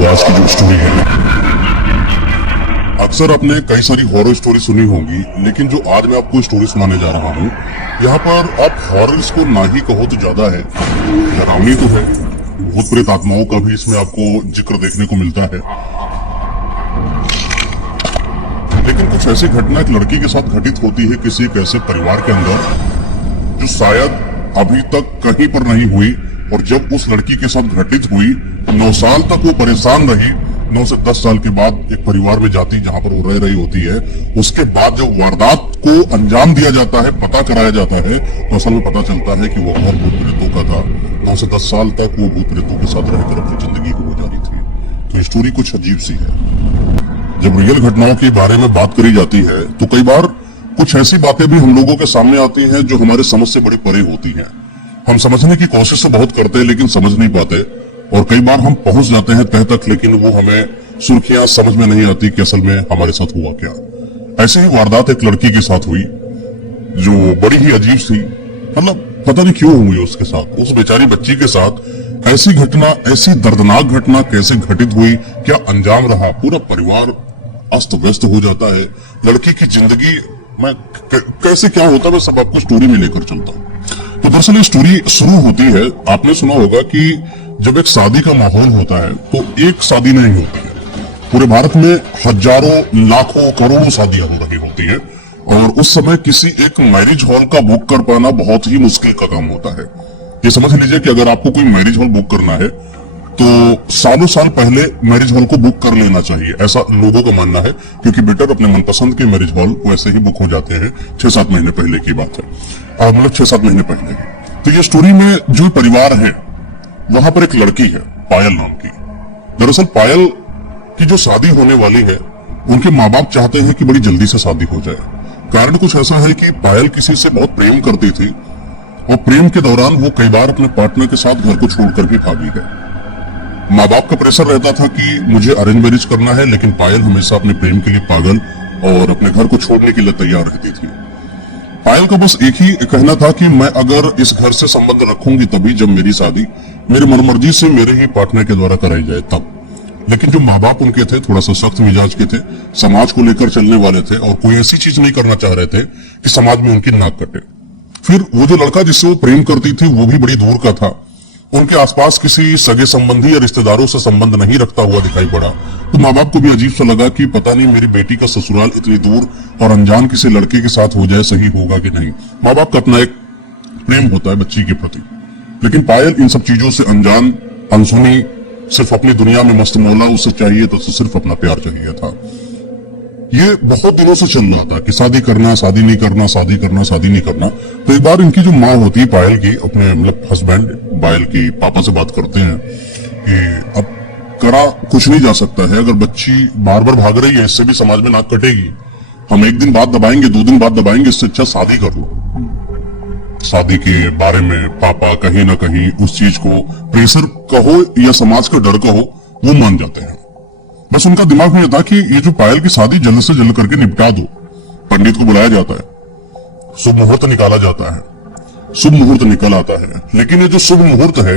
तो आज की जो स्टोरी है, अक्सर आपने कई सारी हॉरर स्टोरी सुनी होंगी, लेकिन जो आज मैं आपको स्टोरी सुनाने जा रहा हूँ, यहाँ पर आप हॉरर्स को ना ही कहो तो ज्यादा है, डरावनी तो है। भूत प्रेत आत्माओं का भी इसमें आपको जिक्र देखने को मिलता है। लेकिन कुछ ऐसी घटना एक लड़की के साथ घटित होती है किसी एक ऐसे परिवार के अंदर, जो शायद अभी तक कहीं पर नहीं हुई। और जब उस लड़की के साथ घटित हुई, 9 साल तक वो परेशान रही। 9 से 10 साल के बाद एक परिवार में जाती जहां पर वो रह रही होती है। उसके बाद जब वारदात को अंजाम दिया जाता है, पता कराया जाता है, तो असल में पता चलता है कि वो और भूत प्रेतों का था। 9 से 10 साल तक वो भूत प्रेतों के साथ रहकर अपनी जिंदगी को गुजारी थी। तो स्टोरी कुछ अजीब सी है। जब रियल घटनाओं के बारे में बात करी जाती है तो कई बार कुछ ऐसी बातें भी हम लोगों के सामने आती हैं जो हमारे समझ से बड़ी परे होती हैं। हम समझने की कोशिश तो बहुत करते हैं लेकिन समझ नहीं पाते, और कई बार हम पहुंच जाते हैं तह तक, लेकिन वो हमें सुर्खियां समझ में नहीं आती कि असल में हमारे साथ हुआ क्या। ऐसे ही वारदात एक लड़की के साथ हुई जो बड़ी ही अजीब सी, मतलब पता नहीं क्यों हुई उसके साथ, उस बेचारी बच्ची के साथ ऐसी घटना, ऐसी दर्दनाक घटना कैसे घटित हुई, क्या अंजाम रहा। पूरा परिवार अस्त व्यस्त हो जाता है। लड़की की जिंदगी में कैसे क्या होता है, मैं सब आपको स्टोरी में लेकर चलता हूँ। तो दरअसल ये स्टोरी शुरू होती है, आपने सुना होगा कि जब एक शादी का माहौल होता है तो एक शादी नहीं होती है, पूरे भारत में हजारों, लाखों, करोड़ों शादियां हो रही होती है। और उस समय किसी एक मैरिज हॉल का बुक कर पाना बहुत ही मुश्किल का काम होता है। ये समझ लीजिए कि अगर आपको कोई मैरिज हॉल बुक करना है तो सालों साल पहले मैरिज हॉल को बुक कर लेना चाहिए, ऐसा लोगों का मानना है। क्योंकि बेटर अपने मनपसंद के मैरिज हॉल वैसे ही बुक हो जाते हैं। 6-7 महीने पहले की बात है, और मतलब 6-7 महीने पहले। तो ये स्टोरी में जो परिवार है, वहां पर एक लड़की है पायल नाम की। दरअसल पायल की जो शादी होने वाली है, उनके माँ बाप चाहते हैं कि बड़ी जल्दी से शादी हो जाए। कारण कुछ ऐसा है कि पायल किसी से बहुत प्रेम करती थी, और प्रेम के दौरान वो कई बार अपने पार्टनर के साथ घर को छोड़कर भी भागी है। माँ बाप का प्रेशर रहता था कि मुझे अरेंज मैरिज करना है, लेकिन पायल हमेशा अपने प्रेम के लिए पागल और अपने घर को छोड़ने के लिए तैयार रहती थी। पायल का बस एक ही कहना था कि मैं अगर इस घर से संबंध रखूंगी तभी जब मेरी शादी मेरी मनमर्जी से मेरे ही पार्टनर के द्वारा कराई जाए तब। लेकिन जो माँ बाप उनके थे थोड़ा सा सख्त मिजाज के थे, समाज को लेकर चलने वाले थे, और कोई ऐसी चीज नहीं करना चाह रहे थे कि समाज में उनकी नाक कटे। फिर वो जो लड़का जिससे वो प्रेम करती थी वो भी बड़ी दूर का था, उनके आसपास किसी सगे संबंधी या रिश्तेदारों से संबंध नहीं रखता हुआ दिखाई पड़ा। तो माँ बाप को भी अजीब सा लगा कि पता नहीं मेरी बेटी का ससुराल इतनी दूर और अनजान किसी लड़के के साथ हो जाए, सही होगा कि नहीं। माँ बाप का अपना एक प्रेम होता है बच्ची के प्रति, लेकिन पायल इन सब चीजों से अनजान, अनसुनी, सिर्फ अपनी दुनिया में मस्त मौला, उसे चाहिए तो सिर्फ अपना प्यार चाहिए था। ये बहुत दिनों से चल रहा था कि शादी करना, शादी नहीं करना, शादी करना, शादी नहीं करना। तो एक बार इनकी जो माँ होती है पायल की, अपने मतलब हस्बैंड पायल की पापा से बात करते हैं कि अब करा कुछ नहीं जा सकता है, अगर बच्ची बार बार भाग रही है इससे भी समाज में नाक कटेगी। हम 1 दिन बाद दबाएंगे, 2 दिन बाद दबाएंगे, इससे अच्छा शादी कर लो। शादी के बारे में पापा कहीं ना कहीं उस चीज को प्रेशर कहो या समाज का डर कहो, वो मान जाते हैं। बस उनका दिमाग में था कि ये जो पायल की शादी जल्द से जल्द करके निपटा दो। पंडित को बुलाया जाता है, शुभ मुहूर्त निकाला जाता है, शुभ मुहूर्त निकल आता है। लेकिन ये जो शुभ मुहूर्त है,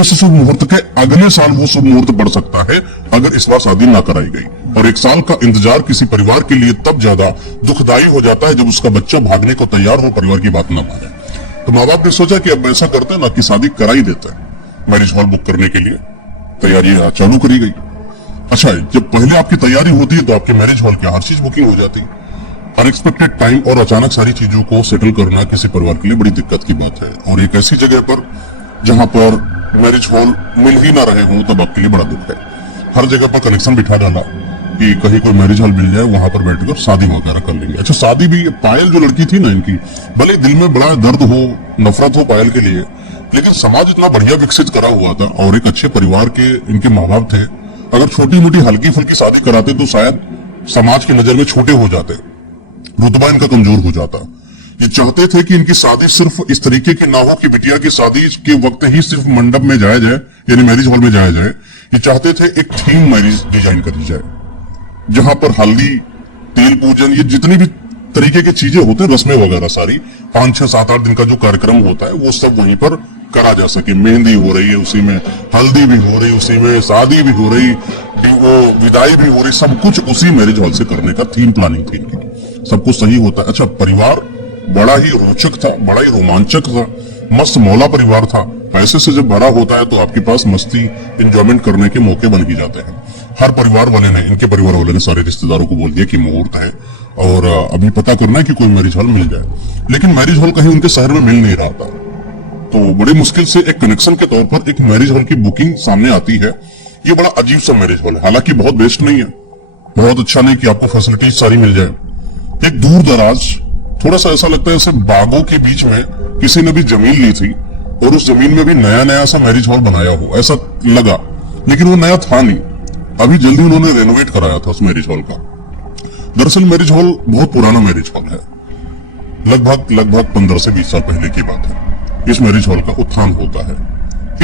इस शुभ मुहूर्त के अगले साल वो शुभ मुहूर्त बढ़ सकता है अगर इस बार शादी ना कराई गई। और 1 साल का इंतजार किसी परिवार के लिए तब ज्यादा दुखदायी हो जाता है जब उसका बच्चा भागने को तैयार हो, परिवार की बात ना माने। तो माँ बाप ने सोचा कि अब ऐसा करते हैं ना कि शादी करा ही देते हैं। मैरिज हॉल बुक करने के लिए तैयारियां चालू करी गई। अच्छा, जब पहले आपकी तैयारी होती है तो आपके मैरिज हॉल की हर चीज बुकिंग हो जाती है। अनएक्सपेक्टेड टाइम और अचानक सारी चीजों को सेटल करना किसी परिवार के लिए बड़ी दिक्कत की बात है, और एक ऐसी जगह पर जहां पर मैरिज हॉल मिल ही ना रहे हों तब आपके लिए बड़ा दुख है। हर जगह पर कनेक्शन बिठा डाला कि कहीं कोई मैरिज हॉल मिल जाए, वहां पर बैठकर शादी वगैरह कर लेंगे। अच्छा, शादी भी पायल जो लड़की थी ना इनकी, भले दिल में बड़ा दर्द हो, नफरत हो पायल के लिए, लेकिन समाज इतना बढ़िया विकसित करा हुआ था और एक अच्छे परिवार के इनके माँ बाप थे। अगर छोटी मोटी हल्की फुल्की शादी कराते तो शायद समाज की नजर में छोटे हो जाते, रुतबा इनका कमजोर हो जाता। ये चाहते थे कि इनकी शादी सिर्फ इस तरीके की ना हो कि बिटिया की शादी के वक्त ही सिर्फ मंडप में जाया जाए, यानी मैरिज हॉल में जाया जाए। ये चाहते थे एक थीम मैरिज डिजाइन करी जाए, जहां पर हल्दी, तेल पूजन, ये जितनी भी तरीके की चीजें होते हैं, रस्में वगैरह सारी 5, 6, 7, 8 दिन का जो कार्यक्रम होता है वो सब वहीं पर करा जा सके। मेहंदी हो रही है उसी में, हल्दी भी हो रही उसी में, शादी भी हो रही, वो विदाई भी हो रही, सब कुछ उसी मैरिज हॉल से करने का थीम प्लानिंग थी इनकी। सब कुछ सही होता है। अच्छा, परिवार बड़ा ही रोचक था, बड़ा ही रोमांचक था, मस्त मौला परिवार था। पैसे से जब बड़ा होता है तो आपके पास मस्ती एंजॉयमेंट करने के मौके बन ही जाते हैं। हर परिवार वाले ने, इनके परिवार वाले ने सारे रिश्तेदारों को बोल दिया कि मुहूर्त है और अभी पता करना है कि कोई मैरिज हॉल मिल जाए। लेकिन मैरिज हॉल कहीं उनके शहर में मिल नहीं रहा था, तो बड़ी मुश्किल से एक कनेक्शन के तौर पर एक मैरिज हॉल की बुकिंग सामने आती है। ये बड़ा अजीब सा मैरिज हॉल है, हालांकि बहुत बेस्ट नहीं है, बहुत अच्छा नहीं कि आपको फैसिलिटीज सारी मिल जाए। एक दूर दराज, थोड़ा सा ऐसा लगता है जैसे बागों के बीच में किसी ने भी जमीन ली थी और उस जमीन में भी नया नया सा मैरिज हॉल बनाया हो, ऐसा लगा। लेकिन वो नया था नहीं, अभी जल्दी उन्होंने रेनोवेट कराया था उस मैरिज हॉल का। दरअसल मैरिज हॉल बहुत पुराना मैरिज हॉल है, लगभग 15 से 20 साल पहले की बात है। इस मैरिज हॉल का उत्थान होता है।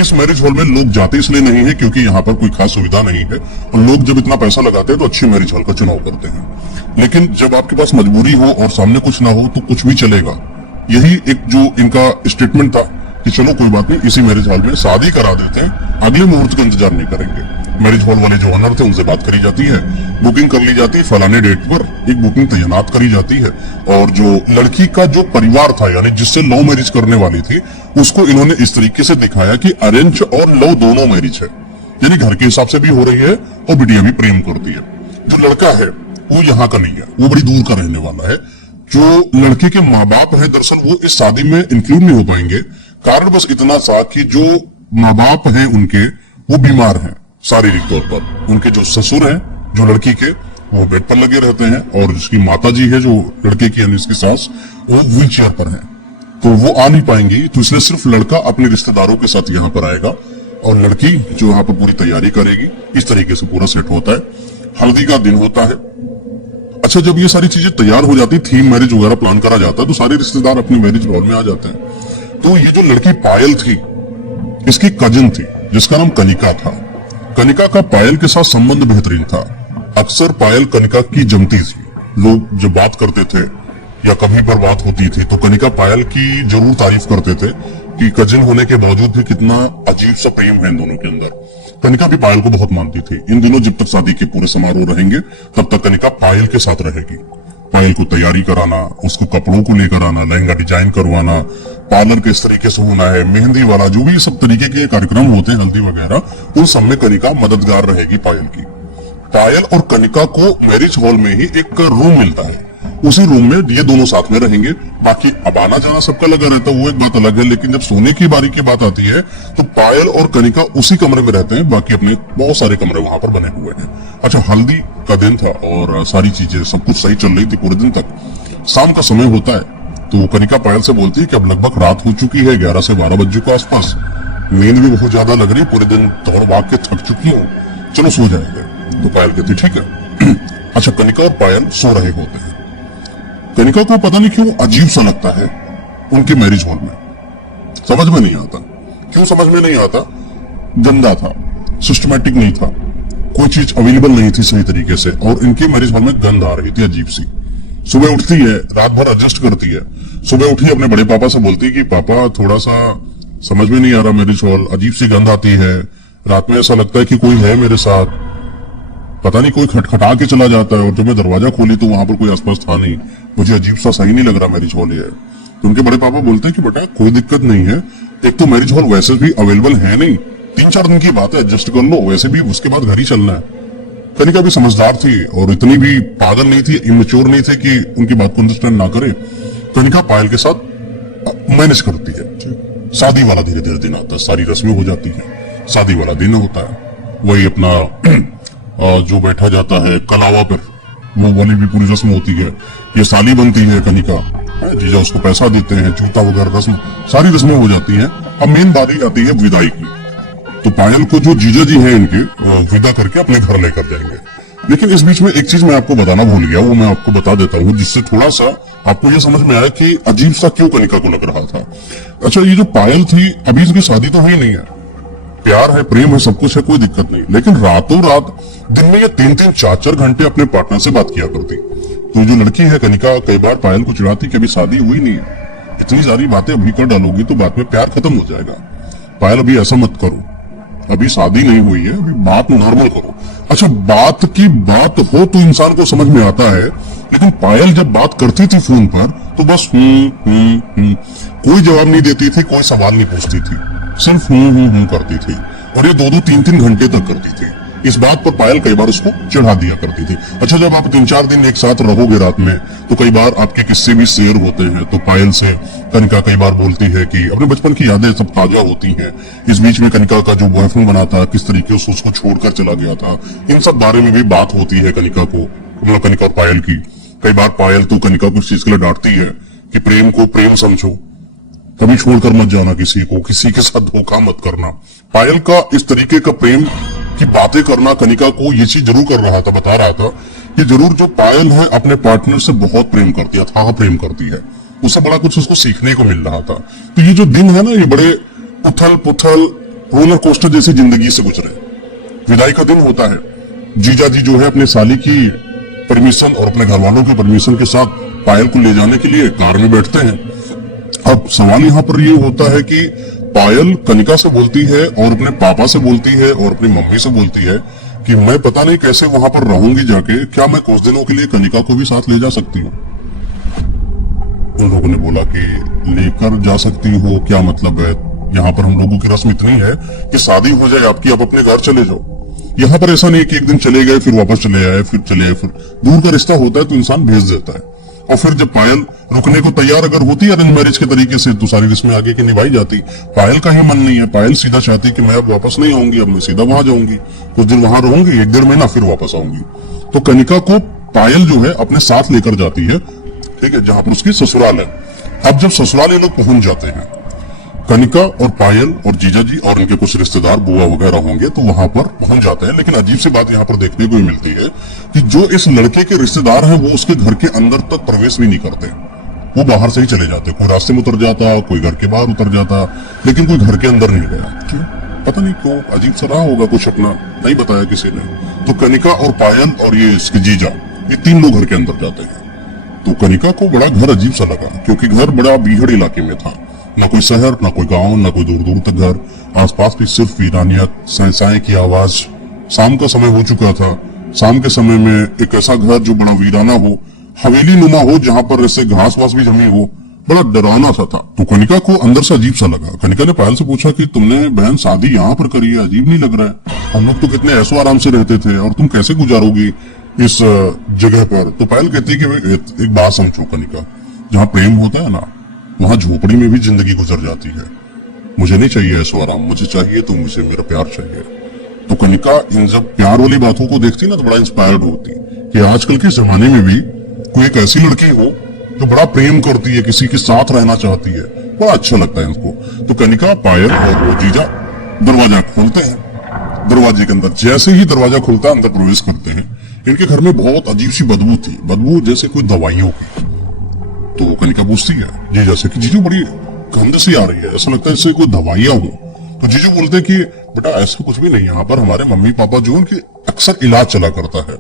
इस मैरिज हॉल में लोग जाते इसलिए नहीं है क्योंकि यहाँ पर कोई खास सुविधा नहीं है, और लोग जब इतना पैसा लगाते हैं तो अच्छी मैरिज हॉल का चुनाव करते हैं। लेकिन जब आपके पास मजबूरी हो और सामने कुछ ना हो तो कुछ भी चलेगा। यही एक जो इनका स्टेटमेंट था कि चलो कोई बात नहीं, इसी मैरिज हॉल में शादी करा देते हैं, अगले मुहूर्त का इंतजार नहीं करेंगे। मैरिज हॉल वाले जो ऑनर थे उनसे बात करी जाती है, बुकिंग कर ली जाती है, फलाने डेट पर एक बुकिंग तैनात करी जाती है। और जो लड़की का जो परिवार था, यानी जिससे लव मैरिज करने वाली थी, उसको इन्होंने इस तरीके से दिखाया कि अरेंज और लव दोनों मैरिज है, यानी घर के हिसाब से भी हो रही है और बिटिया भी प्रेम करती है। जो लड़का है वो यहाँ का नहीं है, वो बड़ी दूर का रहने वाला है। जो लड़के के माँ बाप है दरअसल वो इस शादी में इंक्लूड नहीं हो पाएंगे। कारण बस इतना सा कि जो माँ बाप है उनके वो बीमार हैं शारीरिक तौर पर। उनके जो ससुर हैं जो लड़की के, वो बेड पर लगे रहते हैं, और जिसकी माता जी है जो लड़के की यानी इसकी सास, वो व्हील चेयर पर है, तो वो आ नहीं पाएंगी। तो इसलिए सिर्फ लड़का अपने रिश्तेदारों के साथ यहाँ पर आएगा और लड़की जो यहाँ पर पूरी तैयारी करेगी। इस तरीके से पूरा सेट होता है। हल्दी का दिन होता है। अच्छा, जब ये सारी चीजें तैयार हो जाती, थीम मैरिज वगैरह प्लान करा जाता है, तो सारे रिश्तेदार अपने मैरिज हॉल में आ जाते हैं। तो ये जो लड़की पायल थी, इसकी कजिन थी जिसका नाम कनिका था। कनिका का पायल के साथ संबंध बेहतरीन था। अक्सर पायल कनिका की जमती थी। लोग जब बात करते थे या कभी पर बात होती थी तो कनिका पायल की जरूर तारीफ करते थे कि कजिन होने के बावजूद भी कितना अजीब सा प्रेम है इन दोनों के अंदर। कनिका भी पायल को बहुत मानती थी। इन दिनों जब तक शादी के पूरे समारोह रहेंगे तब तक कनिका पायल के साथ रहेगी। पायल को तैयारी कराना, उसको कपड़ों को लेकर आना, लहंगा डिजाइन करवाना, पार्लर किस तरीके से होना है, मेहंदी वाला, जो भी सब तरीके के कार्यक्रम होते हैं, हल्दी वगैरह, उन सब में कनिका मददगार रहेगी पायल की। पायल और कनिका को मैरिज हॉल में ही एक रूम मिलता है, उसी रूम में ये दोनों साथ में रहेंगे। बाकी अब आना जाना सबका लगा रहता है, वो एक बात अलग है। लेकिन जब सोने की बारी की बात आती है तो पायल और कनिका उसी कमरे में रहते हैं, बाकी अपने बहुत सारे कमरे वहां पर बने हुए हैं। अच्छा, हल्दी का दिन था और सारी चीजें सब कुछ सही चल रही थी पूरे दिन तक। शाम का समय होता है तो कनिका पायल से बोलती है कि अब लगभग रात हो चुकी है, 11 से 12 बजे के आसपास, नींद भी बहुत ज्यादा लग रही है, पूरे दिन दौड़ भाग के थक चुकी हूँ, चलो सो जाएंगे। तो पायल कहती ठीक है। अच्छा, कनिका और पायल सो रहे होते हैं। कनिका को पता नहीं क्यों अजीब सा लगता है उनके मैरिज हॉल में, समझ में नहीं आता क्यों, समझ में नहीं आता। गंदा था, सिस्टमैटिक नहीं था, कोई चीज अवेलेबल नहीं थी सही तरीके से, और इनके मैरिज हॉल में गंद आ रही थी अजीब सी। सुबह उठती है, रात भर एडजस्ट करती है, सुबह उठी अपने बड़े पापा से बोलती है कि पापा थोड़ा सा समझ में नहीं आ रहा मैरिज हॉल, अजीब सी गंध आती है, रात में ऐसा लगता है कि कोई है मेरे साथ, पता नहीं कोई खटखटा के चला जाता है, और जब मैं दरवाजा खोली तो वहां पर कोई आसपास था नहीं, मुझे अजीब सा सही नहीं लग रहा मैरिज हॉल ये। तो उनके बड़े पापा बोलते हैं कि बेटा कोई दिक्कत नहीं है, एक तो मैरिज हॉल वैसे भी अवेलेबल है नहीं, 3-4 दिन की बात है, एडजस्ट कर लो, वैसे भी उसके बाद घर ही चलना है। कनिका भी समझदार थी और इतनी भी पागल नहीं थी, इमेच्योर नहीं थे कि उनकी बात को अंडरस्टैंड ना करे। कनिका पायल के साथ मैनेज करती है। शादी वाला धीरे धीरे दिन आता है, सारी रस्में हो जाती है, शादी वाला दिन होता है, वही अपना जो बैठा जाता है कलावा पर, वो वाली भी पूरी रस्म होती है। ये साली बनती है कनिका, जीजा उसको पैसा देते हैं, जूता वगैरह रस्म, सारी रस्में हो जाती हैं। अब मेन बारी आती है विदाई की। तो पायल को जो जीजा जी है इनके, विदा करके अपने घर लेकर जाएंगे। लेकिन इस बीच में एक चीज मैं आपको बताना भूल गया, वो मैं आपको बता देता हूँ, जिससे थोड़ा सा आपको ये समझ में आया कि अजीब सा क्यों कनिका को लग रहा था। अच्छा, ये जो पायल थी, अभी इसकी शादी तो हुई नहीं है, प्यार है, प्रेम है, सब कुछ है, कोई दिक्कत नहीं, लेकिन रातों रात दिन में ये 3-3, 4-4 घंटे अपने पार्टनर से बात किया करती। तो जो लड़की है कनिका, कई बार पायल को चिढ़ाती कि अभी शादी हुई नहीं है, इतनी सारी बातें अभी कर डालोगी तो बाद में प्यार खत्म हो जाएगा, पायल अभी ऐसा मत करो, अभी शादी नहीं हुई है, अभी बात नॉर्मल करो। अच्छा, बात की बात हो तो इंसान को समझ में आता है, लेकिन पायल जब बात करती थी फोन पर तो बस कोई जवाब नहीं देती थी, कोई सवाल नहीं पूछती थी, सिर्फ करती थी, और ये 2-2 3-3 घंटे तक करती थी। इस बात पर पायल कई बार उसको चढ़ा दिया करती थी। अच्छा, जब आप 3-4 दिन एक साथ रहोगे रात में, तो कई बार आपके किस्से भी शेयर होते हैं। तो पायल से कनिका कई बार बोलती है कि अपने बचपन की यादें सब ताजा होती हैं। इस बीच में कनिका का जो बॉयफ्रेंड बना था, किस तरीके से उसको छोड़कर चला गया था, इन सब बारे में भी बात होती है कनिका को, मतलब कनिका और पायल की। कई बार पायल तो कनिका को इस चीज के लिए डांटती है कि प्रेम को प्रेम समझो, कभी छोड़कर मत जाना किसी को, किसी के साथ धोखा मत करना। पायल का इस तरीके का प्रेम की बातें करना कनिका को ये चीज जरूर कर रहा था, बता रहा था कि जरूर जो पायल है अपने पार्टनर से बहुत प्रेम करती है, अथाह प्रेम करती है, उससे बड़ा कुछ उसको सीखने को मिल रहा था। तो ये जो दिन है ना, ये बड़े उथल पुथल रोलर कोस्टर जैसी जिंदगी से गुजरे। विदाई का दिन होता है, जीजा जी जो है अपने साली की परमिशन और अपने घर वालों के परमिशन के साथ पायल को ले जाने के लिए कार में बैठते हैं। अब सवाल यहाँ पर ये होता है कि पायल कनिका से बोलती है और अपने पापा से बोलती है और अपनी मम्मी से बोलती है कि मैं पता नहीं कैसे वहां पर रहूंगी जाके, क्या मैं कुछ दिनों के लिए कनिका को भी साथ ले जा सकती हूँ। उन लोगों ने बोला कि लेकर जा सकती हो, क्या मतलब है, यहाँ पर हम लोगों की रस्म इतनी है कि शादी हो जाए आपकी, आप अपने घर चले जाओ। यहाँ पर ऐसा नहीं कि एक दिन चले गए फिर वापस चले आए, फिर चले आए, फिर दूर का रिश्ता होता है तो इंसान भेज देता है। और फिर जब पायल रुकने को तैयार अगर होती है अरेंज मैरिज के तरीके से, तो सारी रस्में आगे की निभाई जाती। पायल का ही मन नहीं है, पायल सीधा चाहती कि मैं अब वापस नहीं आऊंगी, अब मैं सीधा वहां जाऊंगी, कुछ दिन वहां रहूंगी, 1-1.5 महीना, फिर वापस आऊंगी। तो कनिका को पायल जो है अपने साथ लेकर जाती है, ठीक है, जहां पर उसकी ससुराल है। अब जब ससुराल ये लोग पहुंच जाते हैं, कनिका और पायल और जीजा जी और इनके कुछ रिश्तेदार बुआ वगैरह होंगे, तो वहां पर पहुंच जाते हैं। लेकिन अजीब सी बात यहाँ पर देखने को ही मिलती है कि जो इस लड़के के रिश्तेदार हैं वो उसके घर के अंदर तक प्रवेश भी नहीं करते, वो बाहर से ही चले जाते। कोई रास्ते में उतर जाता, कोई घर के बाहर उतर जाता, लेकिन कोई घर के अंदर नहीं गया। क्यों? पता नहीं क्यों, अजीब सा रहा होगा, कुछ अपना नहीं बताया किसी ने। तो कनिका और पायल और ये इसके जीजा, ये 3 लोग घर के अंदर जाते हैं। तो कनिका को बड़ा घर अजीब सा लगा, क्योंकि घर बड़ा बीहड़ इलाके में था, ना कोई शहर, ना कोई गांव, ना कोई दूर दूर तक घर, आसपास भी सिर्फ वीरानियत, सहसाएं की आवाज। शाम का समय हो चुका था। शाम के समय में एक ऐसा घर जो बड़ा वीराना हो, हवेली नुमा हो, जहां पर ऐसे घास वास भी जमी हो, बड़ा डरावना सा था। तो कनिका को अंदर से अजीब सा लगा। कनिका ने पायल से पूछा कि तुमने बहन शादी यहाँ पर करी है, अजीब नहीं लग रहा है? हम लोग तो कितने ऐसो आराम से रहते थे, और तुम कैसे गुजारोगी इस जगह पर? तो पायल कहती है कि एक बात समझो कनिका, जहाँ प्रेम होता है ना, वहां झोपड़ी में भी जिंदगी गुजर जाती है। मुझे नहीं चाहिए ऐसो आराम, मुझे चाहिए तो मुझे मेरा प्यार चाहिए। तो कनिका इन जब प्यार वाली बातों को देखती ना, तो बड़ा इंस्पायर्ड होती कि आजकल के जमाने में भी कोई एक ऐसी लड़की हो जो बड़ा प्रेम करती है, किसी के साथ रहना चाहती है, बड़ा अच्छा लगता है उसको। तो कनिका, पायल और वो जीजा दरवाजा खोलते हैं। दरवाजे के अंदर जैसे ही दरवाजा खुलता है, अंदर प्रवेश करते हैं। इनके घर में बहुत अजीब सी बदबू थी, बदबू जैसे कोई दवाइयों की। तो कनिका पूछती है जी जैसे कि जीजू बड़ी गंद सी आ रही है, ऐसा लगता है इससे कोई दवाइयां हो। तो जीजू बोलते कि बेटा ऐसा कुछ भी नहीं, यहाँ पर हमारे मम्मी पापा जो उनके अक्सर इलाज चला करता है,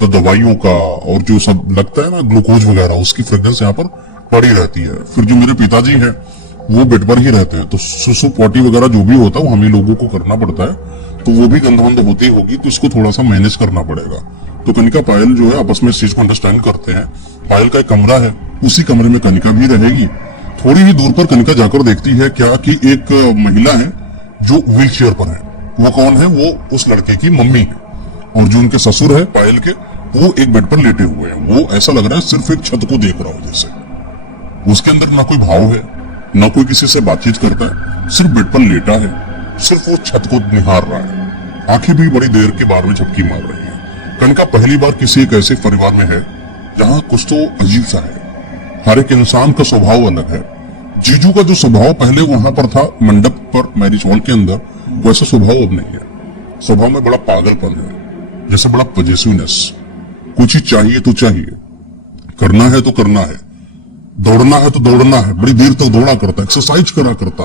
तो दवाइयों का और जो सब लगता है ना ग्लूकोज वगैरह, उसकी फ्रेग्रेंस यहाँ पर पड़ी रहती है। फिर जो मेरे पिताजी हैं वो बेड पर ही रहते हैं, तो सुसु पॉटी वगैरह जो भी होता है वो हमें लोगों को करना पड़ता है, तो वो भी गंदवंद होती होगी, तो इसको थोड़ा सा मैनेज करना पड़ेगा। तो कनिका पायल जो है आपस में इस चीज को अंडरस्टैंड करते हैं। पायल का एक कमरा है, उसी कमरे में कनिका भी रहेगी। थोड़ी ही दूर पर कनिका जाकर देखती है क्या कि एक महिला है जो व्हील चेयर पर है। वो कौन है? वो उस लड़के की मम्मी है, और जो उनके ससुर है पायल के, वो एक बेड पर लेटे हुए हैं। वो ऐसा लग रहा है सिर्फ एक छत को देख रहा हो जैसे। उसके अंदर ना कोई भाव है, ना कोई किसी से बातचीत करता है, सिर्फ बेड पर लेटा है, सिर्फ वो छत को निहार रहा है। आंखें भी बड़ी देर के बाद में झपकी मार रही है। कनिका पहली बार किसी एक ऐसे परिवार में है जहां कुछ तो अजीब सा है। हर एक इंसान का स्वभाव अलग है। जीजू का जो स्वभाव पहले वहां पर था मंडप पर, मैरिज हॉल के अंदर, वैसा स्वभाव अब नहीं है। स्वभाव में बड़ा पागलपन है, जैसे बड़ा पजेसिवनेस। कुछ ही चाहिए तो चाहिए, करना है तो करना है, दौड़ना है तो दौड़ना है। बड़ी देर तक दौड़ा करता, एक्सरसाइज करा करता,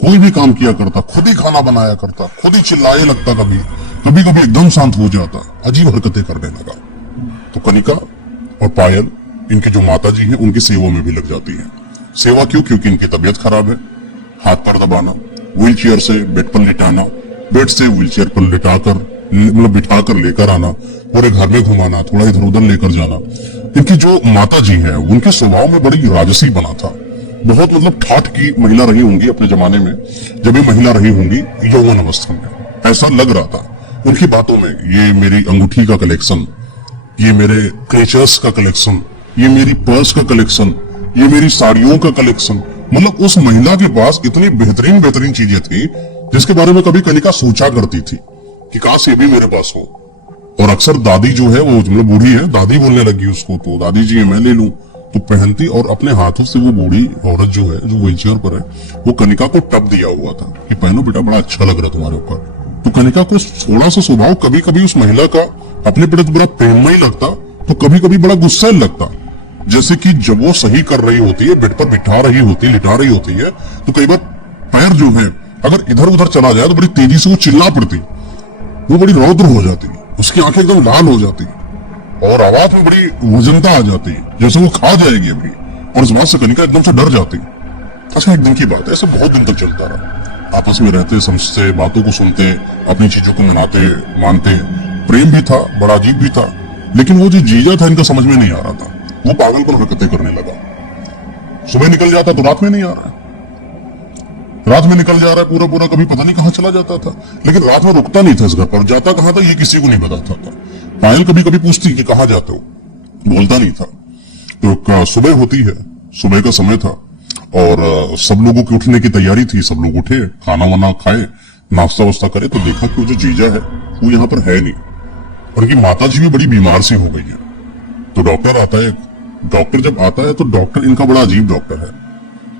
कोई भी काम किया करता, खुद ही खाना बनाया करता, खुद ही चिल्लाए लगता, कभी कभी कभी एकदम शांत हो जाता, अजीब हरकतें करने लगा। तो कनिका और पायल, इनके जो माता जी हैं, उनकी सेवा में भी लग जाती है। सेवा क्यों? क्योंकि इनकी तबीयत खराब है। हाथ पर दबाना, व्हील चेयर से बेड पर लिटाना, बेड से व्हीलचेयर पर लिटाकर मतलब बिठाकर लेकर आना, पूरे घर में घुमाना, थोड़ा इधर उधर लेकर जाना। इनकी जो माता जी है उनके स्वभाव में बड़ी राजसी बना था। बहुत मतलब ठाठ की महिला रही होंगी अपने जमाने में, जब ये महिला रही होंगी यौवन अवस्था में, ऐसा लग रहा था उनकी बातों में। ये मेरी अंगूठी का कलेक्शन, ये मेरे क्लेचर्स का कलेक्शन, ये मेरी पर्स का कलेक्शन, ये मेरी साड़ियों का कलेक्शन, मतलब उस महिला के पास इतनी बेहतरीन बेहतरीन चीजें थी जिसके बारे में कभी कनिका सोचा करती थी कि काश ये भी मेरे पास हो। और अक्सर दादी जो है वो मतलब बूढ़ी है, दादी बोलने लगी उसको, तो दादी जी मैं ले लूं, तो पहनती और अपने हाथों से वो बूढ़ी औरत जो है जो व्हीलचेयर पर है वो कनिका को टब दिया हुआ था कि पहनो बेटा, बड़ा अच्छा लग रहा है तुम्हारे ऊपर। तो कनिका को थोड़ा सा स्वभाव कभी कभी उस महिला का अपने प्रति बड़ा प्रेममय लगता, तो कभी कभी बड़ा गुस्सैल लगता। जैसे कि जब वो सही कर रही होती है, बेड पर बिठा रही होती है, लिटा रही होती है, तो कई बार पैर जो है अगर इधर उधर चला जाए तो बड़ी तेजी से वो चिल्ला पड़ती, वो बड़ी रौद्र हो जाती, उसकी आंखें एकदम लाल हो जाती और आवाज में बड़ी वजनता आ जाती, जैसे वो खा जाएगी अभी। और इस बात से कनिका एकदम से डर जाती। अच्छा, एक दिन की बात है, ऐसे बहुत दिन तक चलता रहा। आपस में रहते, समझते, बातों को सुनते, अपनी चीजों को मनाते मानते, प्रेम भी था, बड़ा अजीब भी था। लेकिन वो जो जीजा था इनका समझ में नहीं आ रहा था, वो पागलपन हरकतें करने लगा। सुबह निकल जाता तो रात में नहीं आ रहा है, रात में निकल जा रहा है पूरा पूरा, कभी पता नहीं कहां चला जाता था। लेकिन रात में रुकता नहीं था इस घर पर, जाता कहां था ये किसी को नहीं बताता था। पायल कभी कभी पूछती कि कहां जाते हो, बोलता नहीं था। तो सुबह होती है, सुबह का समय था और सब लोगों के उठने की तैयारी थी। सब लोग उठे, खाना वाना खाए, नाश्ता वास्ता करे, तो देखा कि वो जो जीजा है वो यहाँ पर है नहीं। उनकी माता जी भी बड़ी बीमार सी हो गई है। तो डॉक्टर आता है। डॉक्टर जब आता है तो डॉक्टर इनका बड़ा अजीब डॉक्टर है।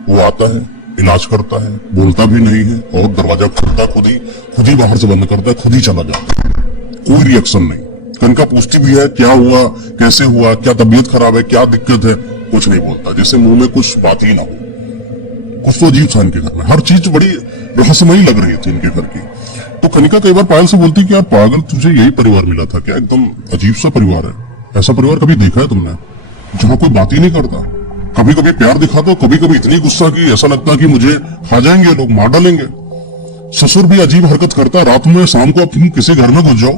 वो आता है, इलाज करता है, बोलता भी नहीं है और दरवाजा खुलता खुद ही बाहर से बंद करता है, खुद ही चला जाता है। कोई रिएक्शन नहीं। कनिका पूछती भी है क्या हुआ, कैसे हुआ, क्या तबीयत खराब है, क्या दिक्कत है, कुछ नहीं बोलता, जैसे मुंह में कुछ बात ही ना हो। कुछ तो अजीब था इनके घर में, हर चीज बड़ी रहस्यमयी लग रही थी इनके घर की। तो कनिका कई बार पायल से बोलती कि यार पागल, तुझे यही परिवार मिला था क्या? एकदम अजीब सा परिवार है, ऐसा परिवार कभी देखा है तुमने जहां कोई बात ही नहीं करता? कभी कभी प्यार दिखाता, कभी कभी इतनी गुस्सा की ऐसा लगता कि मुझे खा जाएंगे लोग, मार डालेंगे। ससुर भी अजीब हरकत करता, रात में शाम को तुम किसी घर में घुस जाओ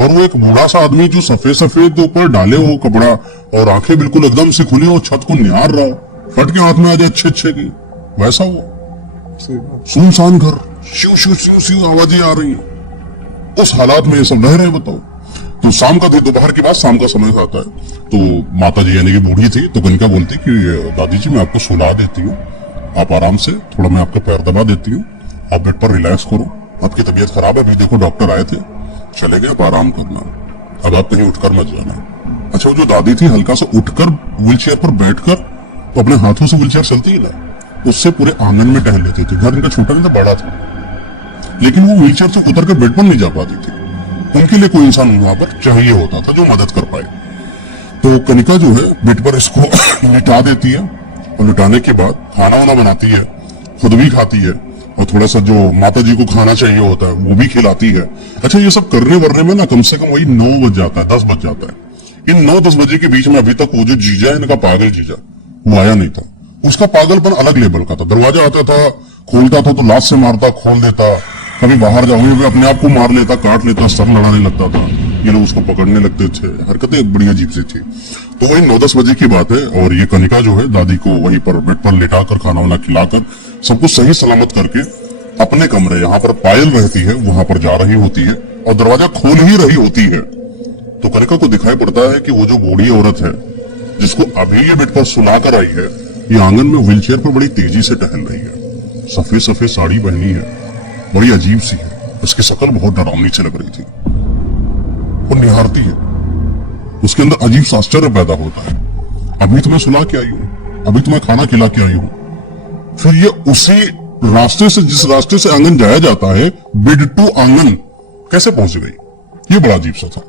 और वो एक बूढ़ा सा आदमी जो सफेद सफेद ऊपर डाले हो कपड़ा और आंखें बिल्कुल एकदम से खुली हो, छत को निहार रहा हो, फट के हाथ में आ जाए अच्छे की, वैसा हुआ। सुनसान घर, शिव शिव शिव शिव आवाजें आ रही है। उस हालात में ये सब रह रहे हैं, बताओ। तो शाम का दोपहर के बाद शाम का समय आता है, तो माता जी यानी कि बूढ़ी थी, तो कनिका बोलती कि दादी जी मैं आपको सुला देती हूँ, आप आराम से थोड़ा मैं आपका पैर दबा देती हूँ, आप बेड पर रिलैक्स करो, आपकी तबीयत खराब है, अभी देखो डॉक्टर आए थे, चले गए, आप आराम करना, अब आप कहीं उठकर मत जाना। अच्छा, वो जो दादी थी हल्का सा उठकर व्हीलचेयर पर बैठकर तो अपने हाथों से व्हीलचेयर चलती है ना, उससे पूरे आंगन में टहल लेती थी। घर इनका छोटा नहीं था, बड़ा था, लेकिन वो व्हीलचेयर से उतर कर बेड पर नहीं जा पाती थी। उनके लिए कोई इंसान वहां पर चाहिए होता था जो मदद कर पाए। तो कनिका जो है बेड पर इसको लिटा देती है और लिटाने के बाद खाना वाना बनाती है, खुद भी खाती है और थोड़ा सा जो माता जी को खाना चाहिए होता है वो भी खिलाती है। अच्छा, ये सब करने वरने में ना कम से कम वही 9 बज जाता है, 10 बज जाता है। इन 9-10 बजे के बीच में अभी तक वो जो जीजा है इनका पागल जीजा, वो आया नहीं था। उसका पागलपन अलग लेवल का था। दरवाजा आता था, खोलता था तो लात से मारता, खोल देता, कभी बाहर जाओ भी अपने आप को मार लेता, काट लेता, सर लड़ाने लगता था, ये लोग उसको पकड़ने लगते थे। हरकतें बड़ी अजीब सी थी। तो वही 9-10 बजे की बात है और ये कनिका जो है दादी को वहीं पर बेड पर लेटाकर खाना वाना खिलाकर सब कुछ सही सलामत करके अपने कमरे, यहाँ पर पायल रहती है, वहां पर जा रही होती है और दरवाजा खोल ही रही होती है। तो कनिका को दिखाई पड़ता है कि वो जो बूढ़ी औरत है जिसको अभी ये बेड पर सुलाकर आई है, ये आंगन में व्हीलचेयर पर बड़ी तेजी से टहल रही है। सफेद सफेद साड़ी पहनी है, बड़ी अजीब सी है, उसकी शक्ल बहुत डरावनी से लग रही थी। वो निहारती है, उसके अंदर अजीब सा आश्चर्य पैदा होता है। अभी तो मैं सुला के आई हूँ, अभी तो मैं खाना खिला के आई हूँ। फिर ये उसी रास्ते से, जिस रास्ते से आंगन जाया जाता है, बेड टू आंगन कैसे पहुंच गई? ये बड़ा अजीब सा था।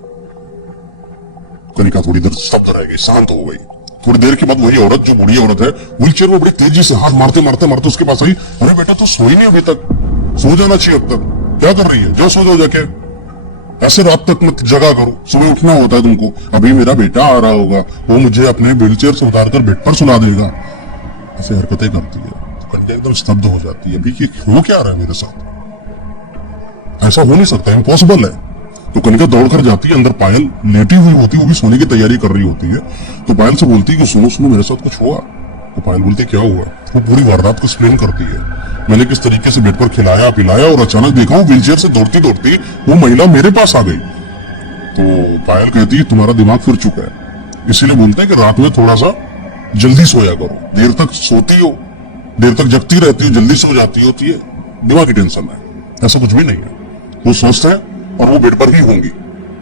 कनिका थोड़ी देर स्तब्ध रह गई, शांत हो गई। थोड़ी देर के बाद वही औरत, जो बूढ़ी औरत है, व्हीलचेयर में बड़ी तेजी से हाथ मारते मारते मारते उसके पास आई। अरे बेटा, तो सोई नहीं अभी तक, सो जाना चाहिए अब तक, क्या कर रही है? जो सो जाओ जाके, ऐसे रात तक मत जगा करो, सुबह उठना होता है तुमको। अभी मेरा बेटा आ रहा होगा, वो मुझे अपने व्हीलचेयर से उतारकर बेड पर सुला देगा। ऐसे हरकतें करती है तो कनिका एकदम स्तब्ध हो जाती है। अभी ये हो क्या रहा है मेरे साथ? ऐसा हो नहीं सकता, इम्पॉसिबल है। तो कनिका दौड़कर जाती है, अंदर पायल लेटी हुई होती है, वो भी सोने की तैयारी कर रही होती है। तो पायल से बोलती है कि सुनो सुनो मेरे साथ कुछ हुआ। तो पायल बोलती है क्या हुआ। वो पूरी वारदात को एक्सप्लेन करती है, मैंने किस तरीके से बेड पर खिलाया पिलाया और अचानक देखा वो व्हीलचेयर से दौड़ती दौड़ती वो महिला मेरे पास आ गई। तो पायल कहती है तुम्हारा दिमाग फिर चुका है, इसीलिए बोलते हैं कि रात में थोड़ा सा जल्दी सोया करो। देर तक सोती हो, देर तक जगती रहती हो, जल्दी सो जाती होती है, दिमाग की टेंशन है। ऐसा कुछ भी नहीं है, वो स्वस्थ है और वो बेड पर ही होंगी,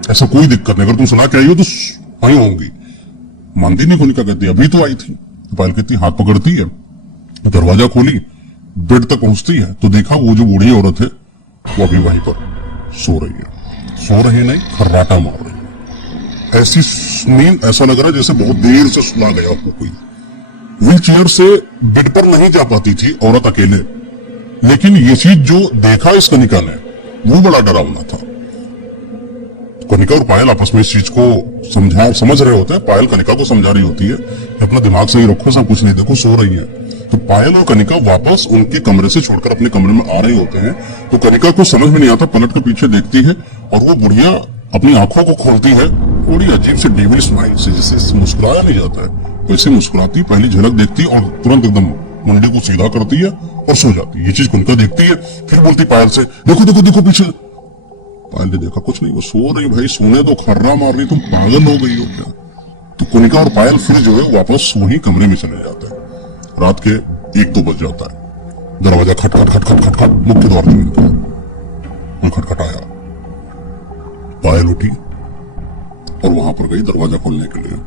ऐसा कोई दिक्कत नहीं। अगर तुम सुना के आई हो तो वहीं होंगी। मानती नहीं, कनिका कहती अभी तो आई थी। तो पायल कहती हाथ पकड़ती है, दरवाजा खोली, बेड तक पहुंचती है तो देखा वो जो बूढ़ी औरत है वो अभी वहीं पर सो रही है। सो रही नहीं, खर्राटा मार रही है। ऐसी नींद ऐसा लग रहा है जैसे बहुत देर से सुला गया हो कोई। व्हील चेयर से बेड पर नहीं जा पाती थी औरत अकेले, लेकिन ये चीज जो देखा इस कनिका ने वो बड़ा डरावना था। कनिका और पायल आपस में इस चीज को समझ रहे होते हैं। पायल कनिका को समझा रही होती है कि अपना दिमाग सही रखो, सब कुछ नहीं देखो, सो रही है। तो पायल और कनिका वापस उनके कमरे से छोड़कर अपने कमरे में आ रहे होते हैं। तो कनिका को समझ में नहीं आता, पलट के पीछे देखती है और वो बुढ़िया अपनी आंखों को खोलती है, थोड़ी अजीब सी डेविल स्माइल से, जिससे मुस्कुराया नहीं जाता है वैसे मुस्कुराती, पहली झलक देखती और तुरंत एकदम मुंडे को सीधा करती है और सो जाती है। ये चीज कनिका देखती है, फिर बोलती पायल से देखो देखो देखो पीछे। पायल ने देखा कुछ नहीं, वो सो रही। भाई सोने तो खर्रा मार रही, तुम पागल हो गई हो क्या। तो कनिका और पायल फिर जो है वापस वही कमरे में चले जाते हैं। रात के 1-2 बज जाता है। दरवाजा खटखट खटखट खटखट मुख्य द्वार से मिलता है। खटखटाया, पायल उठी और वहां पर गई दरवाजा खोलने के लिए।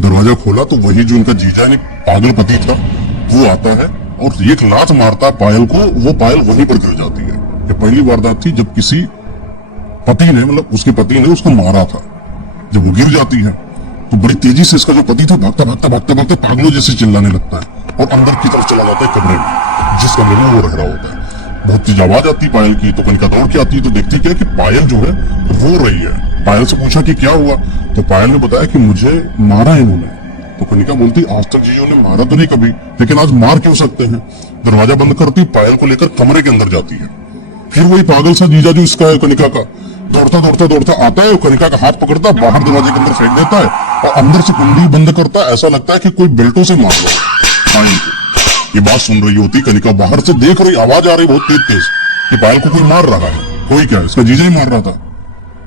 दरवाजा खोला तो वही जो उनका जीजा यानी पागल पति था वो आता है और एक लात मारता है पायल को। वो पायल वहीं पर गिर जाती है। ये पहली वारदात थी जब किसी पति ने, मतलब उसके पति ने उसको मारा था। जब वो गिर जाती है तो बड़ी तेजी से इसका जो पति था भागता भागता भागता भागता पागलों जैसे चिल्लाने लगता है और अंदर की तरफ चला जाता है कमरे में, जिस कमरे में वो रह रहा होता है। बहुत तेज आवाज आती है पायल की। तो कनिका दौड़ के आती है तो देखती क्या कि पायल जो है रो रही है। पायल से पूछा कि क्या हुआ। तो पायल ने बताया कि मुझे मारा है इन्होंने। तो कनिका बोलती आज तक जीजों ने मारा तो नहीं कभी, लेकिन आज मार क्यों सकते हैं। दरवाजा बंद करती, पायल को लेकर कमरे के अंदर जाती है। फिर वही पागल सा जीजा जो इसका है कनिका का, दौड़ता दौड़ता दौड़ता आता है, कनिका का हाथ पकड़ता बाहर दरवाजे के अंदर फेंक देता है और अंदर से कुंडी बंद करता है। ऐसा लगता है कि कोई बेल्टों से मार रहा है। ये बात सुन रही होती कनिका, बाहर से देख रही, आवाज आ रही बहुत तेज तेज कि पायल को कोई मार रहा है। कोई क्या, इसका जीजा ही मार रहा था।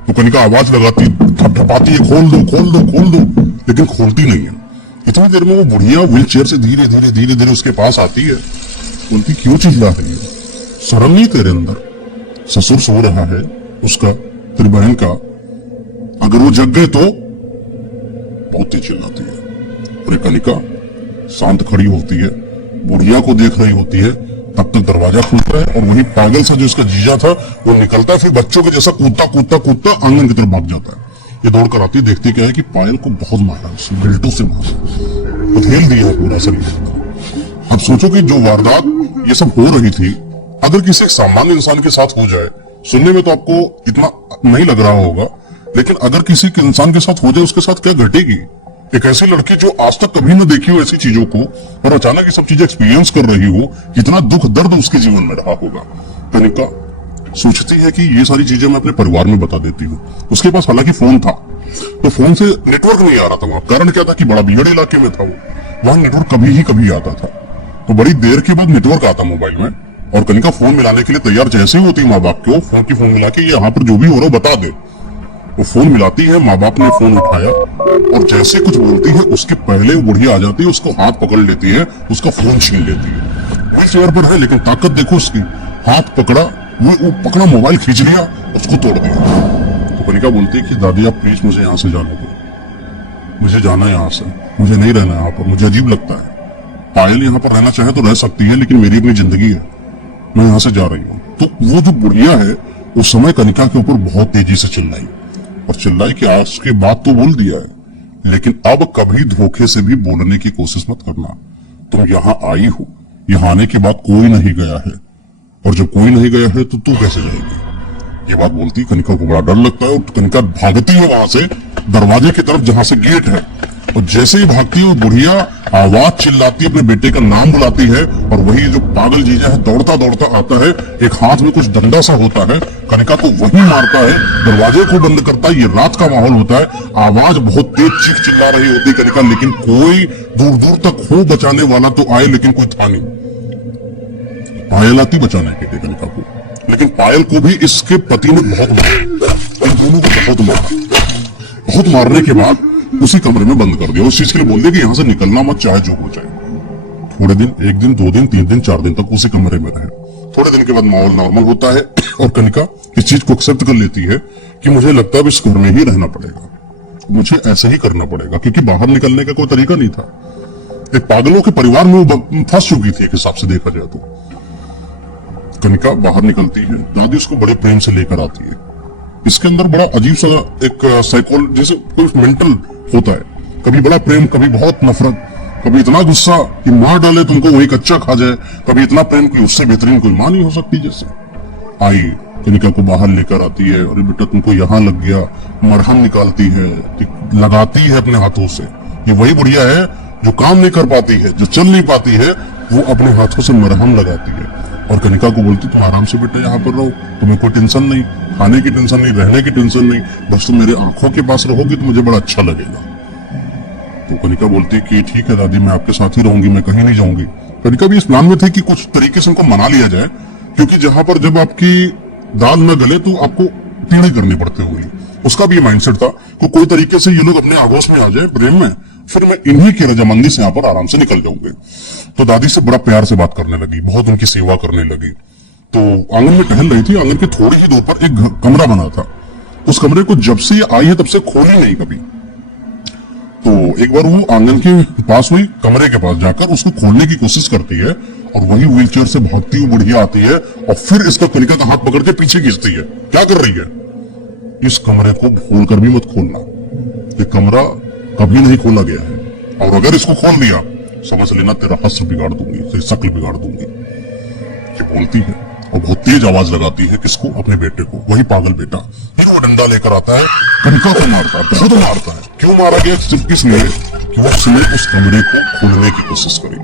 तो कनिका आवाज लगाती, थपथपाती है, खोल दो खोल दो खोल दो, लेकिन खोलती नहीं है। इतनी देर में वो बुढ़िया व्हील चेयर से धीरे धीरे धीरे धीरे उसके पास आती है। बोलती क्यों चिल्ला रही है, शर्म नहीं तेरे अंदर। ससुर सो रहा है उसका, तेरी बहन का, अगर वो जग गए तो। बहुत तेज चिल्लाती है। और कनिका शांत खड़ी होती है, बुढ़िया को देख रही होती है। तब तक दरवाजा खुलता है और वही पागल सा जो इसका जीजा था वो निकलता है। फिर बच्चों के जैसा कूदता कूदता कूदता आंगन की तरफ भाग जाता है। ये दौड़ कर आती, देखती क्या है कि पायल को बहुत मारा, बेल्टों से मारा, उधेल दिया है पूरा शरीर। अब सोचो कि जो वारदात ये सब हो रही थी अगर किसी एक सामान्य इंसान के साथ हो जाए, सुनने में तो आपको इतना नहीं लग रहा होगा, लेकिन अगर किसी के इंसान के साथ हो जाए उसके साथ क्या घटेगी। एक ऐसी लड़की जो आज तक कभी न देखी हो ऐसी चीजों को और अचानक ये सब चीजें एक्सपीरियंस कर रही हो, कितना दुख दर्द उसके जीवन में रहा होगा। कनिका सोचती है कि ये सारी चीजें मैं अपने परिवार में बता देती हूँ। उसके पास हालांकि फोन था, तो फोन से नेटवर्क नहीं आ रहा था वहां। कारण क्या था कि बड़ा बिगड़ इलाके में था वो, वहां नेटवर्क कभी ही कभी आता था। तो बड़ी देर के बाद नेटवर्क आता मोबाइल में और कनिका फोन मिलाने के लिए तैयार जैसे ही होती माँ बाप को, फोन की फोन मिला के ये यहाँ पर जो भी हो रहा है बता दे। वो फोन मिलाती है, माँ बाप ने फोन उठाया और जैसे कुछ बोलती है उसके पहले वो बुढ़िया आ जाती है, उसको हाथ पकड़ लेती है, उसका फोन छीन लेती है। वो चेयर पर है लेकिन ताकत देखो उसकी, हाथ पकड़ा, वो पकड़ा, मोबाइल खींच लिया, उसको तोड़ दिया। तो कनिका बोलती है कि दादी आप प्लीज मुझे यहाँ से जाने दो, मुझे जाना है यहाँ से, मुझे नहीं रहना यहाँ पर, मुझे अजीब लगता है। पायल यहाँ पर रहना चाहे तो रह सकती है, लेकिन मेरी अपनी जिंदगी है, मैं यहाँ से जा रही हूँ। तो वो जो बुढ़िया है उस समय कनिका के ऊपर बहुत तेजी से चिल्लाई और चिल्लाई कि आज के बाद तो बोल दिया है, लेकिन अब कभी धोखे से भी बोलने की कोशिश मत करना। तुम यहाँ आई हो, यहाँ आने के बाद कोई नहीं गया है, और जब कोई नहीं गया है तो तू कैसे जाएगी। ये बात बोलती कनिका को बड़ा डर लगता है और कनिका भागती है वहां से दरवाजे की तरफ जहां से गेट है, और जैसे ही भागती है वो बुढ़िया आवाज चिल्लाती है, अपने बेटे का नाम बुलाती है, और वही जो पागल जीजा है दौड़ता दौड़ता आता है, एक हाथ में कुछ डंडा सा होता है, कनिका को वही मारता है, दरवाजे को बंद करता है। ये रात का माहौल होता है, आवाज बहुत तेज चीख चिल्ला रही होती कनिका, लेकिन कोई दूर दूर तक हो बचाने वाला तो आए, लेकिन कोई था नहीं। पायल आती बचाने के लिए कनिका को, लेकिन पायल को भी इसके पति ने बहुत मारा, इन दोनों को बहुत मारा। बहुत मारने के बाद उसी कमरे में बंद कर दिया, उस चीज के लिए बोल दिया कि यहां से निकलना मत, चाहे जो हो जाए। थोड़े दिन, एक दिन, 2 दिन, 3 दिन, 4 दिन तक उसी कमरे में रहे। थोड़े दिन के बाद माहौल नॉर्मल होता है और कनिका इस चीज को एक्सेप्ट कर लेती है कि मुझे लगता है इस घर में ही रहना पड़ेगा, मुझे ऐसे ही करना पड़ेगा, क्योंकि बाहर निकलने का कोई तरीका नहीं था। एक पागलों के परिवार में वो फंस चुकी थी एक हिसाब से देखा जाए तो। कनिका बाहर निकलती है, दादी उसको बड़े प्रेम से लेकर आती है। इसके अंदर बड़ा अजीब सा एक साइकोलॉजी, जैसे कोई मेंटल होता है, कभी बड़ा प्रेम, कभी बहुत नफरत, कभी इतना गुस्सा कि मार डाले तुमको वही कच्चा खा जाए, कभी इतना प्रेम कि उससे बेहतरीन कोई मां नहीं हो सकती। जैसे आई कनिका को बाहर लेकर आती है, अरे बेटा तुमको यहाँ लग गया, मरहम निकालती है, लगाती है अपने हाथों से। ये वही बुढ़िया है जो काम नहीं कर पाती है, जो चल नहीं पाती है, वो अपने हाथों से मरहम लगाती है और कनिका को बोलती तुम आराम से बेटा यहाँ पर रहो, तुम्हें कोई टेंशन नहीं, खाने की टेंशन नहीं, रहने की टेंशन नहीं, बस तुम मेरे आंखों के पास रहोगी तो मुझे बड़ा अच्छा लगेगा। तो कनिका बोलती कि ठीक है दादी, मैं आपके साथ ही रहूंगी, मैं कहीं नहीं जाऊंगी। कनिका भी इस प्लान में थी कि कुछ तरीके से उनको मना लिया जाए, क्योंकि जहां पर जब आपकी दाल न गले तो आपको पीड़े करने पड़ते होंगे। उसका भी माइंडसेट था कि कोई तरीके से ये लोग अपने आगोश में आ जाए, प्रेम में, फिर मैं इन्हीं की रजामंदी से यहाँ पर आराम से निकल जाऊंगे। तो दादी से बड़ा प्यार से बात करने लगी, बहुत उनकी सेवा करने लगी। तो आंगन में टहल रही थी, आंगन के थोड़ी ही दूर पर एक कमरा बना था। उस कमरे को जब से ये आई है तब से खोली नहीं कभी। तो एक बार वो आंगन के पास हुई, कमरे के पास जाकर उसको खोलने की कोशिश करती है, और वही व्हीलचेयर से भागती हुई बुढ़िया आती है और फिर इसका कनिका का हाथ पकड़ के पीछे खींचती है। क्या कर रही है? इस कमरे को भूलकर भी मत खोलना, ये कमरा कभी नहीं खोला गया है, और अगर इसको खोल दिया समझ लेना तेरा हस्र बिगाड़ दूंगी, तेरी शक्ल बिगाड़ दूंगी। ये बोलती है और बहुत तेज आवाज लगाती है, किसको? अपने बेटे को। वही पागल बेटा फिर वो डंडा लेकर आता है, कनिका को मारता है, बहुत मारता है। क्यों मारा गया? सिर्फ इसलिए कि उसने उस कमरे को खोलने की कोशिश करी,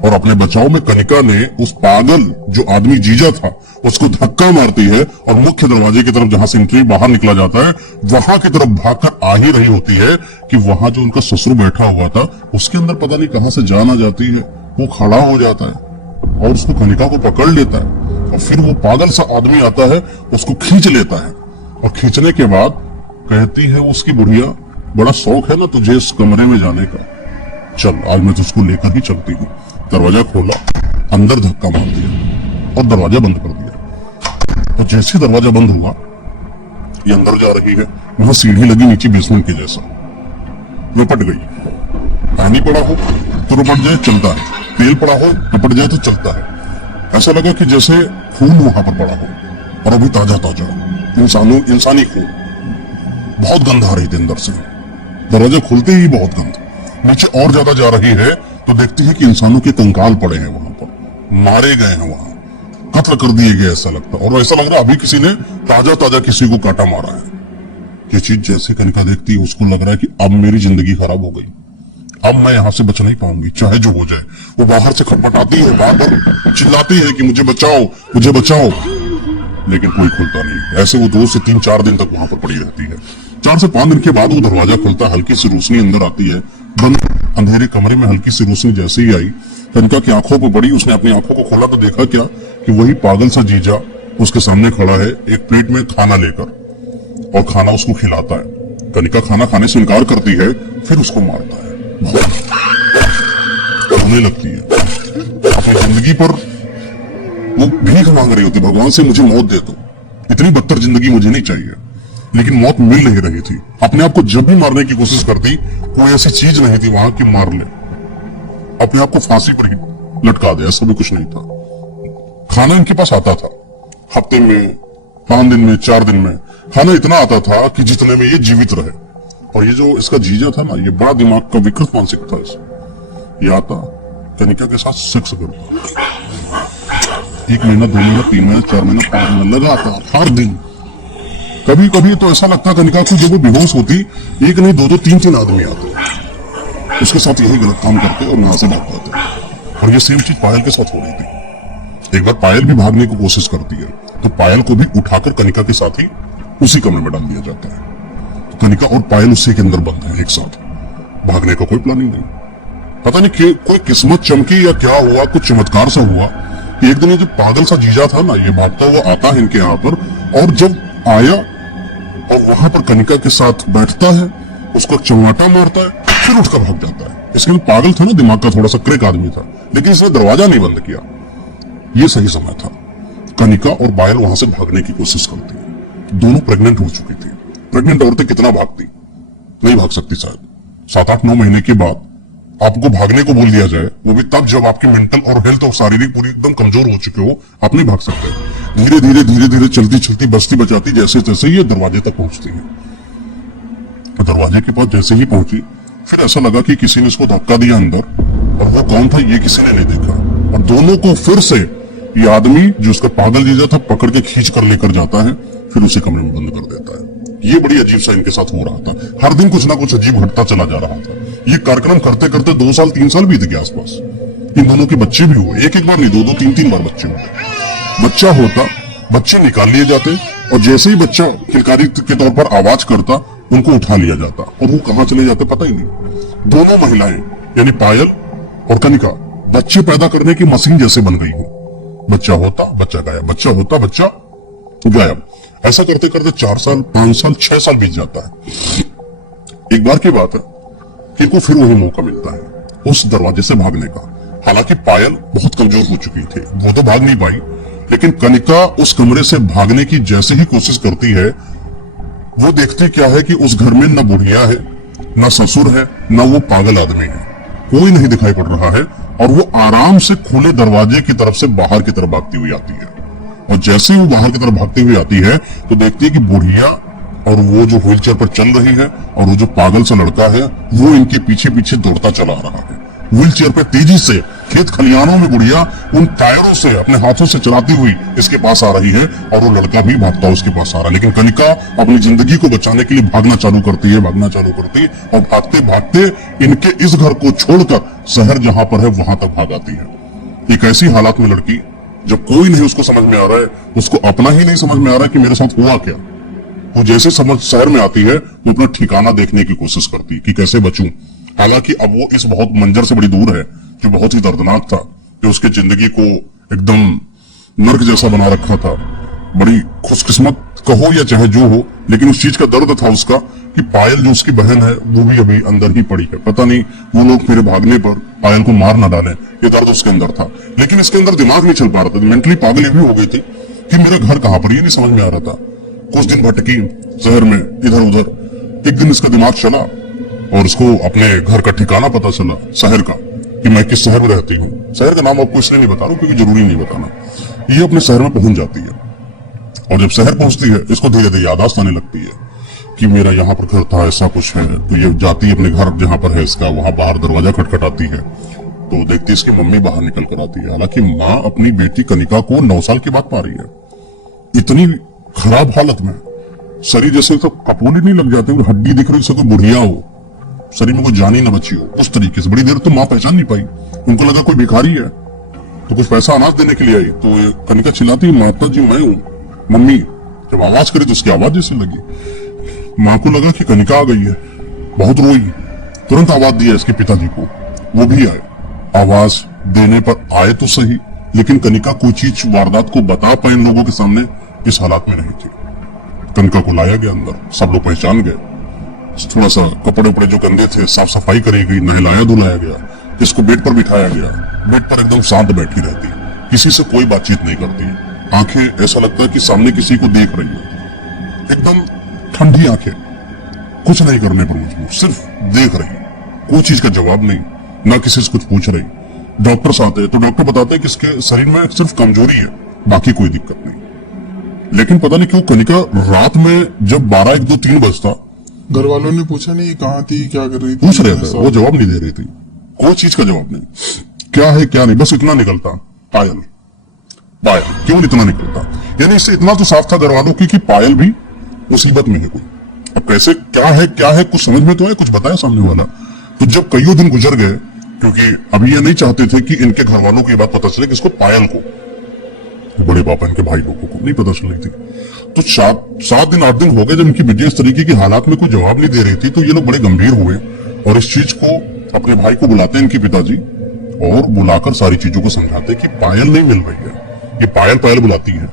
और अपने बचाव में कनिका ने उस पागल जो आदमी जीजा था उसको धक्का मारती है, और मुख्य दरवाजे की तरफ जहां से एंट्री बाहर निकला जाता है वहां की तरफ भागकर आ ही रही होती है कि वहां जो उनका ससुर बैठा हुआ था उसके अंदर पता नहीं कहां से जान आ जाती है, वो खड़ा हो जाता है और उसको कनिका को पकड़ लेता है, और फिर वो पागल सा आदमी आता है उसको खींच लेता है, और खींचने के बाद कहती है उसकी बुढ़िया, बड़ा शौक है ना तुझे इस कमरे में जाने का, चल आज मैं तुझको लेकर ही चलती हूँ। दरवाजा खोला, अंदर धक्का मार दिया और दरवाजा बंद कर दिया। तो जैसे दरवाजा बंद हुआ, ये अंदर जा रही है, वहां सीढ़ी लगी नीचे बेसमेंट के जैसा, रपट गई। पानी पड़ा हो तो रपट जाए, चलता है, तेल पड़ा हो रपट जाए तो चलता है। ऐसा लगा कि जैसे खून वहां पर पड़ा हो, और अभी ताजा ताजा इंसानी खून। बहुत गंध आ रही थी अंदर से, दरवाजा खुलते ही बहुत गंध। नीचे और ज्यादा जा रही है तो देखती है कि इंसानों के कंकाल पड़े हैं वहां पर, मारे गए हैं वहां, कत्ल कर दिए गए ऐसा लगता, और ऐसा लग रहा अभी किसी ने ताजा ताजा किसी को काटा मारा है। ये चीज जैसे कनिका देखती है उसको लग रहा है कि अब मेरी जिंदगी खराब हो गई, अब मैं यहां से बच नहीं पाऊंगी चाहे जो हो जाए। वो बाहर से खटपटाती है, बार बार चिल्लाती है कि मुझे बचाओ, मुझे बचाओ, लेकिन कोई खुलता नहीं। ऐसे वो 2 से 3 4 दिन तक वहां पर पड़ी रहती है। 4 से 5 दिन के बाद वो दरवाजा खुलता, हल्की सी रोशनी अंदर आती है। बंद अंधेरे कमरे में हल्की सी रोशनी जैसे ही आई, कनिका की आंखों पर पड़ी। उसने अपनी आंखों को खोला तो देखा क्या कि वही पागल सा जीजा उसके सामने खड़ा है, एक प्लेट में खाना लेकर, और खाना उसको खिलाता है। कनिका खाना खाने से इनकार करती है, फिर उसको मारता है, रोने लगती है। अपनी जिंदगी पर वो भीख मांग रही होती, भगवान से मुझे मौत दे दो, इतनी बदतर जिंदगी मुझे नहीं चाहिए, लेकिन मौत मिल नहीं रही थी। अपने आप को जब भी मारने की कोशिश करती, कोई ऐसी चीज नहीं थी वहां कि मार ले, अपने आप को फांसी पर ही लटका दे, ऐसा भी कुछ नहीं था। खाना इनके पास आता था, हफ्ते में 5 दिन में 4 दिन में खाना इतना आता था कि जितने में ये जीवित रहे। और ये जो इसका जीजा था ना, ये बड़ा दिमाग का विकृत मानसिक था इसे। ये आता कनिका के साथ सेक्स करता, 1 महीना 2 महीना 3 महीना 4 महीना 5 महीना लगातार हर दिन। कभी कभी तो ऐसा लगता कनिका को जब वो बेहोश होती, 1 नहीं 2 2 3 3 आदमी आते, उसके साथ यही गलत काम करते और वहां से भाग पाते। और ये सेम चीज पायल के साथ हो रही थी। एक बार पायल भी भागने की कोशिश करती है तो पायल को भी उठाकर कनिका के साथ ही उसी कमरे में डाल दिया जाता है। तो कनिका और पायल उसी के अंदर बंद है एक साथ। भागने का कोई प्लानिंग नहीं। पता नहीं कि कोई किस्मत चमकी या क्या हुआ, कुछ चमत्कार सा हुआ। एक दिन ये जो पागल सा जीजा था ना, ये भागता हुआ आता है इनके यहाँ पर, और जब आया और वहां पर कनिका के साथ बैठता है, उसको चमाटा मारता है, फिर उठकर भाग जाता है। इसके लिए पागल था ना, दिमाग का थोड़ा सा क्रेक आदमी था, लेकिन इसने दरवाजा नहीं बंद किया। ये सही समय था। कनिका और पायल वहां से भागने की कोशिश करती है। दोनों प्रेग्नेंट हो चुकी थी। प्रेग्नेंट औरतें कितना भागती, नहीं भाग सकती। शायद 7-8-9 महीने के बाद आपको भागने को बोल दिया जाए, वो भी तब जब आपकी मेंटल और हेल्थ और शारीरिक पूरी एकदम कमजोर हो चुके हो, आप नहीं भाग सकते। धीरे धीरे चलती चलती बस्ती बचाती जैसे जैसे ये दरवाजे तक पहुंचती है। तो दरवाजे के पास जैसे ही पहुंची, फिर ऐसा लगा कि किसी ने इसको धक्का दिया अंदर, और वो कौन था ये किसी ने नहीं देखा। और दोनों को फिर से ये आदमी जो उसका पागल जीजा था पकड़ के खींच कर लेकर जाता है, फिर उसे कमरे में बंद कर देता है। ये बड़ी अजीब सा इनके साथ हो रहा था। हर दिन कुछ ना कुछ अजीब घटता चला जा रहा था। ये कार्यक्रम करते करते 2 साल 3 साल बीत गए आसपास। इन दोनों के बच्चे भी हुए, एक बार नहीं, 2-2 3-3 बार बच्चे हुए। बच्चा होता, बच्चे निकाल लिए जाते, और जैसे ही बच्चा किलकारी के तौर पर आवाज करता, उनको उठा लिया जाता, और वो कहां चले जाते पता ही नहीं। दोनों महिलाएं यानी पायल और कनिका बच्चे पैदा करने की मशीन जैसे बन गई हो। बच्चा होता, बच्चा गायब, बच्चा होता, बच्चा गायब। ऐसा करते करते 4 साल 5 साल 6 साल बीत जाता है। एक बार की बात है, इनको फिर वही मौका मिलता है उस दरवाजे से भागने का। हालांकि पायल बहुत कमजोर हो चुकी थी, वो तो भाग नहीं पाई, लेकिन कनिका उस कमरे से भागने की जैसे ही कोशिश करती है, वो देखती क्या है कि उस घर में न बुढ़िया है, न ससुर है, न वो पागल आदमी है। कोई नहीं दिखाई पड़ रहा है, और वो आराम से खुले दरवाजे की तरफ से बाहर की तरफ भागती हुई आती है। और जैसे ही वो बाहर की तरफ भागती हुई आती है, तो देखती है कि बुढ़िया और वो जो व्हील चेयर पर चल रही है, और वो जो पागल सा लड़का है, वो इनके पीछे पीछे दौड़ता चला आ रहा है। व्हील चेयर पर तेजी से खेत खलियानों में बुढ़िया उन टायरों से अपने हाथों से चलाती हुई इसके पास आ रही है, और वो लड़का भी भागता उसके पास आ रहा है। लेकिन कनिका अपनी जिंदगी को बचाने के लिए भागना चालू करती है, और भागते भागते इनके इस घर को छोड़कर शहर जहां पर है वहां तक भाग आती है। एक ऐसी हालात में लड़की, जब कोई नहीं उसको समझ में आ रहा है, उसको अपना ही नहीं समझ में आ रहा है कि मेरे साथ हुआ क्या। वो जैसे समझ शहर में आती है, वो अपना ठिकाना देखने की कोशिश करती कि कैसे बचूं। हालांकि अब वो इस बहुत मंजर से बड़ी दूर है, जो बहुत ही दर्दनाक था, जो उसकी जिंदगी को एकदम नर्क जैसा बना रखा था। बड़ी खुशकिस्मत कहो या चाहे जो हो, लेकिन उस चीज का दर्द था उसका कि पायल जो उसकी बहन है, वो भी अभी अंदर ही पड़ी है। पता नहीं वो लोग मेरे भागने पर पायल को मार ना डालें, ये दर्द उसके अंदर था। लेकिन इसके अंदर दिमाग नहीं चल पा रहा था, मेंटली पागल भी हो गई थी कि मेरा घर कहां पर, ये नहीं समझ में आ रहा था। कुछ दिन भटकी शहर में इधर उधर। एक दिन इसका दिमाग चला और उसको अपने घर का ठिकाना पता चला, शहर का, कि मैं किस शहर में रहती हूँ। शहर का नाम आपको इसलिए नहीं बता रहा हूँ क्योंकि जरूरी नहीं बताना। ये अपने शहर में पहुंच जाती है, और जब शहर पहुंचती है, इसको धीरे धीरे याददाश्त आने लगती है कि मेरा यहाँ पर घर था, ऐसा कुछ है। तो ये जाती है अपने घर जहां पर है इसका, वहां बाहर दरवाजा खटखटाती है, तो देखती है इसकी मम्मी बाहर निकल कर आती है। हालांकि माँ अपनी बेटी कनिका को 9 साल के बाद पा रही है। इतनी खराब हालत में, शरीर जैसे तो कपोली नहीं लग जाते, हड्डी दिख रही है, कोई बुढ़िया हो, शरीर में कोई जान ही ना बची हो, उस तरीके से। बड़ी देर तो माँ पहचान नहीं पाई, उनको लगा कोई भिखारी है, तो कुछ पैसा अनाज देने के लिए आई। तो कनिका चिल्लाती, माता जी मैं हूँ। मम्मी जब आवाज करी तो उसकी आवाज जैसे लगी। माँ को लगा कि कनिका आ गई है, बहुत रोई, तुरंत आवाज दिया इसके पिताजी को, वो भी आए। आवाज देने पर आए तो सही, लेकिन कनिका कोई चीज वारदात को बता पाए इन लोगों के सामने, इस हालात में नहीं थी। कनिका को लाया गया अंदर, सब लोग पहचान गए। थोड़ा सा कपड़े उपड़े जो गंदे थे साफ सफाई करी गई, नहलाया धुलाया गया, इसको बेड पर बिठाया गया। बेड पर एकदम शांत बैठी रहती, किसी से कोई बातचीत नहीं करती, आंखें ऐसा लगता है कि सामने किसी को देख रही है, एकदम ठंडी आंखें, कुछ नहीं करने पर मजबूर, सिर्फ देख रही, कोई चीज का जवाब नहीं, ना किसी से कुछ पूछ रही। डॉक्टर्स आते हैं तो डॉक्टर बताते हैं कि इसके शरीर में सिर्फ कमजोरी है, बाकी कोई दिक्कत नहीं। लेकिन पता नहीं क्यों कनिका रात में जब 12, 1, 2, 3 बजता, घर वालों ने पूछा नहीं कहाँ थी, क्या कर रही थी, पूछ रहे थे, वो जवाब नहीं दे रही थी, कोई चीज का जवाब नहीं, क्या है क्या नहीं, बस इतना निकलता, पायल पायल, क्यों इतना निकलता। यानी इससे इतना तो साफ था घर वालों की कि पायल भी मुसीबत में है कोई। अब कैसे क्या है कुछ समझ में तो आए, कुछ बताया सामने वाला, तो जब कईयों दिन गुजर गए, क्योंकि अभी ये नहीं चाहते थे कि इनके घर वालों को ये बात पता चले, किसको, पायल को, बड़े पापा इनके भाई लोगों को नहीं पता चल रही थी। तो 7 दिन 8 दिन हो गए जब इनकी बेटी इस तरीके की हालात में कोई जवाब नहीं दे रही थी, तो ये लोग बड़े गंभीर हुए और इस चीज को अपने भाई को बुलाते हैं, इनके पिताजी, और बुलाकर सारी चीजों को समझाते हैं कि पायल नहीं मिल रही है, ये पायल पायल बुलाती है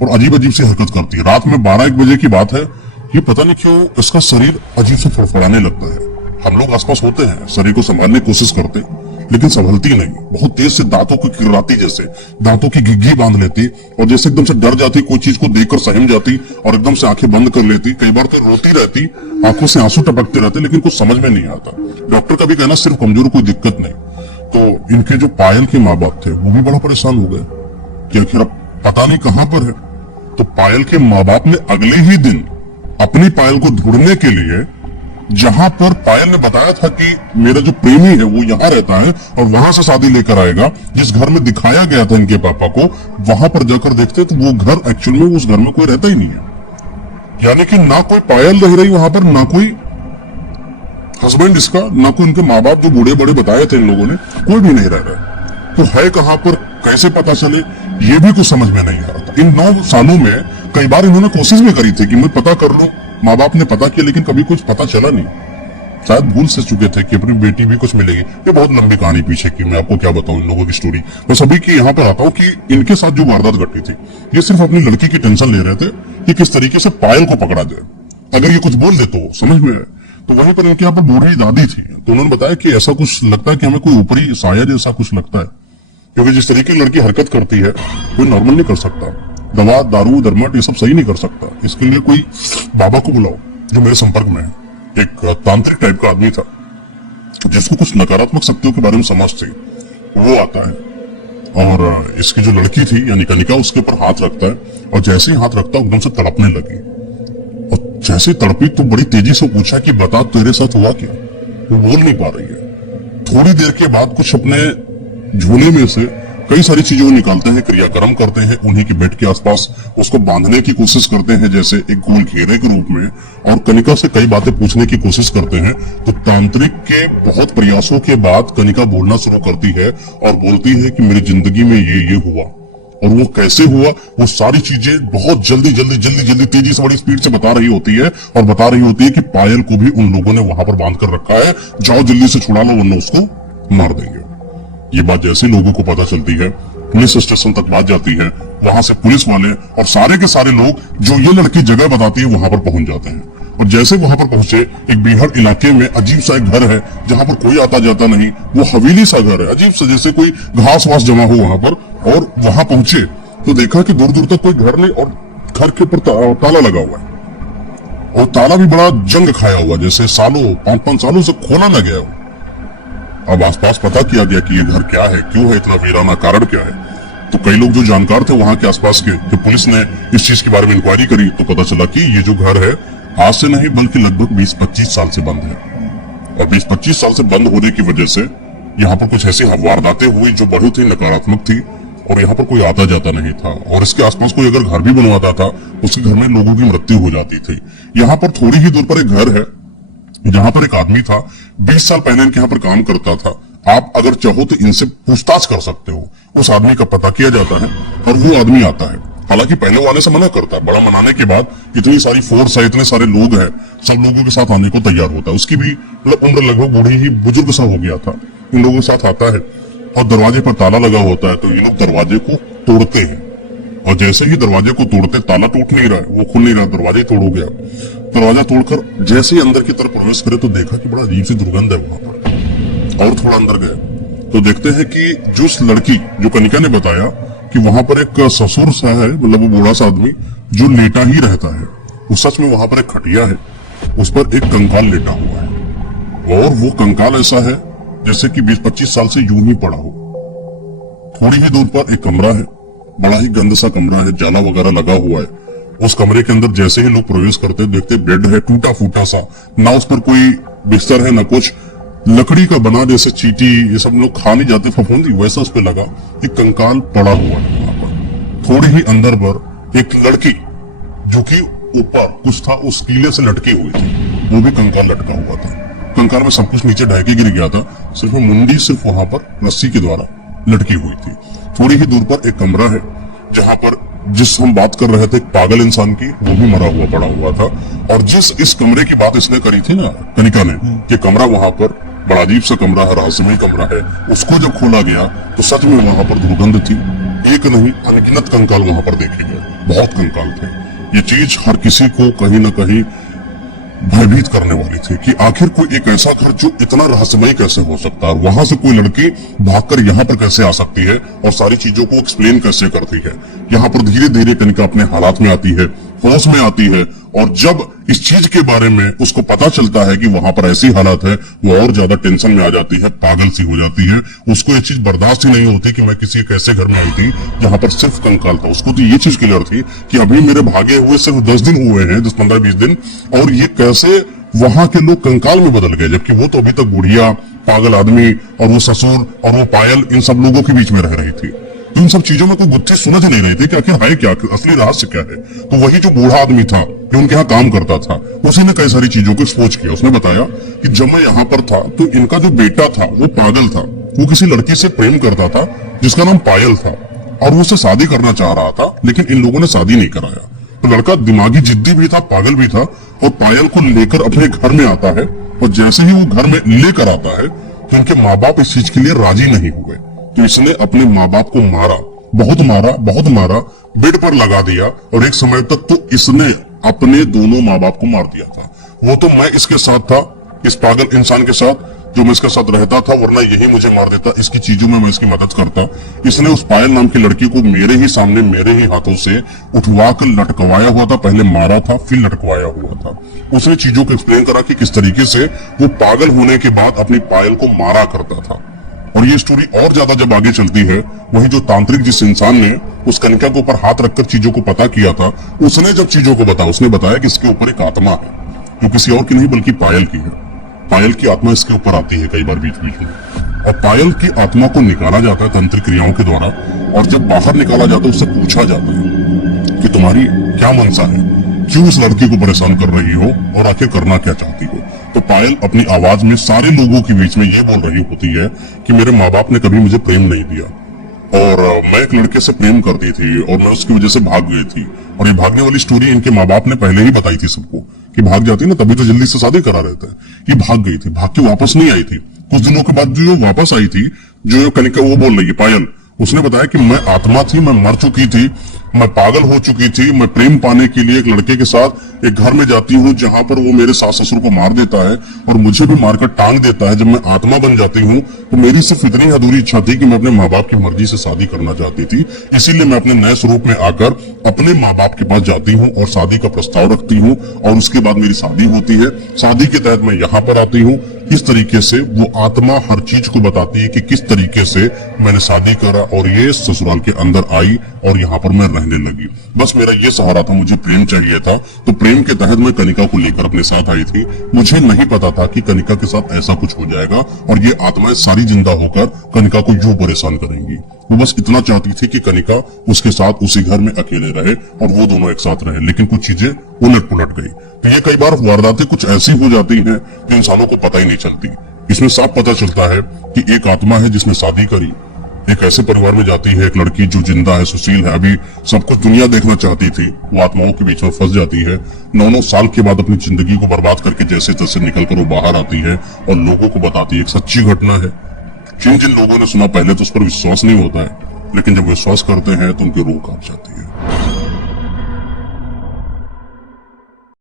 और अजीब अजीब सी हरकत करती है। रात में 12-1 बजे की बात है, ये पता नहीं क्यों इसका शरीर अजीब से फड़फड़ाने लगता है। हम लोग आसपास होते हैं, शरीर को संभालने की कोशिश करते, लेकिन संभलती नहीं, बहुत तेज से दांतों को किर्राती, जैसे दांतों की गिग्गी बांध लेती और जैसे एकदम से डर जाती, कोई चीज को देखकर सहम जाती और एकदम से आंखें बंद कर लेती। कई बार तो रोती रहती, आंखों से आंसू टपकते रहते, लेकिन कुछ समझ में नहीं आता। डॉक्टर का भी कहना सिर्फ कमजोर, कोई दिक्कत नहीं। तो इनके जो पायल के माँ बाप थे वो भी बड़ा परेशान हो गए कि आखिर अब पता नहीं कहां पर है। तो पायल के माँ बाप ने अगले ही दिन अपनी पायल को ढूंढने के लिए, जहां पर पायल ने बताया था कि मेरा जो प्रेमी है वो यहां रहता है और वहां से शादी लेकर आएगा, जिस घर में दिखाया गया था इनके पापा को, वहां पर जाकर देखते तो वो घर एक्चुअल में उस घर में कोई रहता ही नहीं है। यानी कि ना कोई पायल रह रही वहां पर, ना कोई हस्बैंड इसका, ना कोई उनके माँ बाप जो बूढ़े बड़े बताए थे इन लोगों ने, कोई भी नहीं रह रहा। तो है कहां पर, कैसे पता चले, ये भी कुछ समझ में नहीं आ रहा था। इन 9 सालों में कई बार इन्होंने कोशिश भी करी थी कि मैं पता कर लूं, माँ बाप ने पता किया, लेकिन कभी कुछ पता चला नहीं। शायद भूल से चुके थे कि अपनी बेटी भी कुछ मिलेगी। ये बहुत लंबी कहानी पीछे की, मैं आपको क्या बताऊं इन लोगों की स्टोरी। मैं सभी की यहाँ पर आता हूँ कि इनके साथ जो वारदात घटी थी, ये सिर्फ अपनी लड़की की टेंशन ले रहे थे कि किस तरीके से पायल को पकड़ा जाए, अगर ये कुछ बोल दे तो समझ में आए। तो वहीं पर इनके यहाँ पर बूढ़ी दादी थी, तो उन्होंने बताया कि ऐसा कुछ लगता है कि हमें कोई ऊपरी साया जैसा कुछ लगता है, क्योंकि जिस तरीके की लड़की हरकत करती है कोई नॉर्मल नहीं कर सकता। दवा दारू दरमट ये सब सही नहीं कर सकता। इसके लिए कोई बाबा को बुलाओ जो मेरे संपर्क में है। एक तांत्रिक टाइप का आदमी था जिसको कुछ नकारात्मक शक्तियों के बारे में समझ थी, वो आता है और इसकी जो लड़की थी यानी कनिका, उसके ऊपर हाथ रखता है और जैसे ही हाथ रखता है एकदम से तड़पने लगी और जैसे तड़पी तो बड़ी तेजी से पूछा कि बता तेरे साथ हुआ क्या। वो बोल नहीं पा रही है। थोड़ी देर के बाद कुछ अपने झोले में से कई सारी चीजों को निकालते हैं, क्रियाक्रम करते हैं, उन्हीं के बेड के आसपास उसको बांधने की कोशिश करते हैं जैसे एक गोल घेरे के रूप में, और कनिका से कई बातें पूछने की कोशिश करते हैं। तो तांत्रिक के बहुत प्रयासों के बाद कनिका बोलना शुरू करती है और बोलती है कि मेरी जिंदगी में ये हुआ, और वो कैसे हुआ वो सारी चीजें बहुत जल्दी तेजी से बड़ी स्पीड से बता रही होती है, और बता रही होती है कि पायल को भी उन लोगों ने वहां पर बांध कर रखा है, जाओ जल्दी से छुड़ा लो वरना उसको मार देंगे। ये बात जैसे लोगों को पता चलती है, पुलिस स्टेशन तक बात जाती है, वहां से पुलिस वाले और सारे के सारे लोग जो ये लड़की जगह बताती है वहां पर पहुंच जाते हैं। और जैसे वहां पर पहुंचे, एक बेहद इलाके में अजीब सा एक घर है जहां पर कोई आता जाता नहीं, वो हवेली सा घर है, अजीब सा जैसे कोई घास वास जमा हो वहां पर। और वहां पहुंचे तो देखा कि दूर दूर तक कोई घर नहीं और घर के ऊपर ताला लगा हुआ है, और ताला भी बड़ा जंग खाया हुआ, जैसे सालों 5-5 सालों से खोला न गया हो। अब आसपास पता किया गया कि ये घर क्या है, क्यों है इतना वीराना, कारण क्या है। तो कई लोग जो जानकार थे वहां के आसपास के, तो पुलिस ने इस चीज के बारे में इंक्वायरी करी तो पता चला कि ये जो घर है आज से नहीं बल्कि लगभग 20-25 साल से बंद है। और 20-25 साल से बंद होने की वजह से यहाँ पर कुछ ऐसी वारदातें हुई जो बहुत ही नकारात्मक थी, और यहाँ पर कोई आता जाता नहीं था, और इसके आसपास कोई अगर घर भी बनवाता था उसके घर में लोगों की मृत्यु हो जाती थी। यहाँ पर थोड़ी ही दूर पर एक घर है जहां पर एक आदमी था, 20 साल पहले इनके यहाँ पर काम करता था। आप अगर चाहो तो इनसे पूछताछ कर सकते हो, उस आदमी का पता किया जाता है और वो आदमी आता है। हालांकि पहले वाले से मना करता है, बड़ा मनाने के बाद इतनी सारी फोर्स है, इतने सारे लोग हैं, सब लोगों के साथ आने को तैयार होता है। उसकी भी उम्र लगभग बूढ़ी ही बुजुर्ग सा हो गया था, इन लोगों के साथ आता है और दरवाजे पर ताला लगा होता है। तो ये लोग दरवाजे को तोड़ते हैं, और जैसे ही दरवाजे को तोड़ते, ताला टूट नहीं रहा है, वो खुल नहीं रहा, दरवाजा ही तोड़ हो गया। दरवाजा तोड़कर जैसे ही अंदर की तरफ प्रवेश करे तो देखा कि बड़ा अजीब सी दुर्गंध है वहां पर, और थोड़ा अंदर गए तो देखते हैं कि जो लड़की, जो कनिका ने बताया कि वहां पर एक ससुर सा है, मतलब वो बूढ़ा सा आदमी जो लेटा ही रहता है, वो सच में वहां पर एक खटिया है, उस पर एक कंकाल लेटा हुआ है, और वो कंकाल ऐसा है जैसे कि 20-25 साल से यूं ही पड़ा हो। थोड़ी ही दूर पर एक कमरा है, बड़ा ही गंद सा कमरा है, जाला वगैरह लगा हुआ है। उस कमरे के अंदर जैसे ही लोग प्रवेश करते देखते बेड है टूटा फूटा सा, ना उस पर कोई बिस्तर है ना कुछ, लकड़ी का बना जैसे चीटी, ये सब लोग खा नहीं जाते फफूंदी, वैसा उस पर लगा एक कंकाल पड़ा हुआ है वहां पर। थोड़ी ही अंदर पर एक लड़की जो कि ऊपर कुछ था उस कीले से लटकी हुई थी, वो भी कंकाल लटका हुआ था। कंकाल में सब कुछ नीचे ढह के गिर गया था, सिर्फ मुंडी सिर्फ वहां पर रस्सी के द्वारा लटकी हुई थी। थोड़ी ही दूर पर एक कमरा है जहां पर जिस हम बात कर रहे थे एक पागल इंसान की, वो भी मरा हुआ पड़ा हुआ था। और जिस इस कमरे की बात इसने करी थी ना कनिका ने, कि कमरा वहां पर बड़ा अजीब सा कमरा है, रहस्यमय कमरा है, उसको जब खोला गया तो सच में वहां पर दुर्गंध थी। एक नहीं अनगिनत कंकाल वहां पर देखे गए, बहुत कंकाल थे। ये चीज हर किसी को कहीं ना कहीं भयभीत करने वाली थी कि आखिर कोई एक ऐसा घर जो इतना रहस्यमय कैसे हो सकता है, वहां से कोई लड़की भागकर यहाँ पर कैसे आ सकती है और सारी चीजों को एक्सप्लेन कैसे करती है। यहाँ पर धीरे धीरे कनिका अपने हालात में आती है, होश में आती है, और जब इस चीज के बारे में उसको पता चलता है कि वहां पर ऐसी हालत है, वो और ज्यादा टेंशन में आ जाती है, पागल सी हो जाती है। उसको ये चीज बर्दाश्त ही नहीं होती कि मैं किसी एक ऐसे घर में आई थी जहां पर सिर्फ कंकाल था। उसको तो ये चीज क्लियर थी कि अभी मेरे भागे हुए सिर्फ 10 दिन हुए हैं, 10-15-20 दिन, और ये कैसे वहां के लोग कंकाल में बदल गए, जबकि वो तो अभी तक बुढ़िया, पागल आदमी और वो ससुर और वो पायल इन सब लोगों के बीच में रह रही थी। तो इन सब चीजों में कोई बुद्धि समझ नहीं रही थी कि आखिर है क्या, असली रहस्य क्या है। तो वही जो बूढ़ा आदमी था जो उनके यहाँ काम करता था, उसी ने कई सारी चीजों को एक्सपोज किया। उसने बताया कि जब मैं यहाँ पर था तो इनका जो बेटा था वो पागल था, वो किसी लड़की से प्रेम करता था जिसका नाम पायल था, और वो उससे शादी करना चाह रहा था, लेकिन इन लोगों ने शादी नहीं कराया। तो लड़का दिमागी जिद्दी भी था, पागल भी था, और पायल को लेकर अपने घर में आता है, और जैसे ही वो घर में लेकर आता है तो इनके माँ बाप इस चीज के लिए राजी नहीं हुए। तो इसने अपने माँ बाप को मारा, बहुत मारा, बेड पर लगा दिया, और एक समय तक तो इसने अपने दोनों माँ बाप को मार दिया था। वो तो मैं इसके साथ था, इस पागल इंसान के साथ जो मैं इसके साथ रहता था, वरना यही मुझे मार देता। इसकी चीजों में मैं इसकी मदद करता। इसने उस पायल नाम की लड़की को मेरे ही सामने मेरे ही हाथों से उठवा कर लटकवाया हुआ था। पहले मारा था, फिर लटकवाया हुआ था। उसने चीजों को एक्सप्लेन करा कि किस तरीके से वो पागल होने के बाद अपनी पायल को मारा करता था। और ये स्टोरी और ज्यादा जब आगे चलती है, वही जो तांत्रिक जिस इंसान ने उस कनिका के ऊपर हाथ रखकर चीजों को पता किया था, उसने जब चीजों को बताया, उसने बताया कि इसके ऊपर एक आत्मा है जो किसी और की नहीं बल्कि पायल की है। पायल की आत्मा इसके ऊपर आती है कई बार बीच बीच में, और पायल की आत्मा को निकाला जाता है तंत्रिक क्रियाओं के द्वारा। और जब बाहर निकाला जाता है उससे पूछा जाता है कि तुम्हारी क्या मनसा है, क्यों इस लड़की को परेशान कर रही हो, और आखिर करना क्या चाहती हो। तो पायल अपनी आवाज में सारे लोगों के बीच में ये बोल रही होती है कि मेरे माँ बाप ने कभी मुझे प्रेम नहीं दिया, और मैं एक लड़के से प्रेम करती थी और मैं उसकी वजह से भाग गई थी। और ये भागने वाली स्टोरी इनके माँ बाप ने पहले ही बताई थी सबको कि भाग जाती ना तभी तो जल्दी से शादी करा रहता है। ये भाग गई थी, भाग के वापस नहीं आई थी। कुछ दिनों के बाद जो वापस आई थी, जो कनिका वो बोल रही है पायल, उसने बताया कि मैं आत्मा थी, मैं मर चुकी थी, मैं पागल हो चुकी थी, मैं प्रेम पाने के लिए एक लड़के के साथ एक घर में जाती हूँ जहां पर वो मेरे सास ससुर को मार देता है और मुझे भी मारकर टांग देता है। जब मैं आत्मा बन जाती हूँ तो मेरी सिर्फ इतनी अधूरी इच्छा थी कि मैं अपने माँ बाप की मर्जी से शादी करना चाहती थी, इसीलिए मैं अपने नए स्वरूप में आकर अपने माँ बाप के पास जाती हूँ और शादी का प्रस्ताव रखती हूँ, और उसके बाद मेरी शादी होती है। शादी के तहत मैं यहाँ पर आती हूँ। इस तरीके से वो आत्मा हर चीज को बताती है कि किस तरीके से मैंने शादी करा और ये ससुराल के अंदर आई और यहाँ पर मैं रहने लगी। बस मेरा ये सहारा था, मुझे प्रेम चाहिए था, तो प्रेम के तहत मैं कनिका को लेकर अपने साथ आई थी। मुझे नहीं पता था कि कनिका के साथ ऐसा कुछ हो जाएगा और ये आत्माएं सारी जिंदा होकर कनिका को यूं परेशान करेंगी। वो बस इतना चाहती थी कि कनिका उसके साथ उसी घर में अकेले रहे और वो दोनों एक साथ रहे, लेकिन कुछ चीजें उलट पुलट गई। तो ये कई बार वारदातें कुछ ऐसी हो जाती हैं जो इंसानों को पता ही नहीं चलती। इसमें साफ पता चलता है कि एक आत्मा है जिसने शादी करी, एक ऐसे परिवार में जाती है, एक लड़की जो जिंदा है, सुशील है, अभी सब कुछ दुनिया देखना चाहती थी, वो आत्माओं के बीच में फंस जाती है। 9 साल के बाद अपनी जिंदगी को बर्बाद करके जैसे तैसे निकलकर वो बाहर आती है और लोगों को बताती है। एक सच्ची घटना है। जिन जिन लोगों ने सुना पहले तो उस पर विश्वास नहीं होता है, लेकिन जब विश्वास करते हैं तो उनकी रूह कांप जाती है।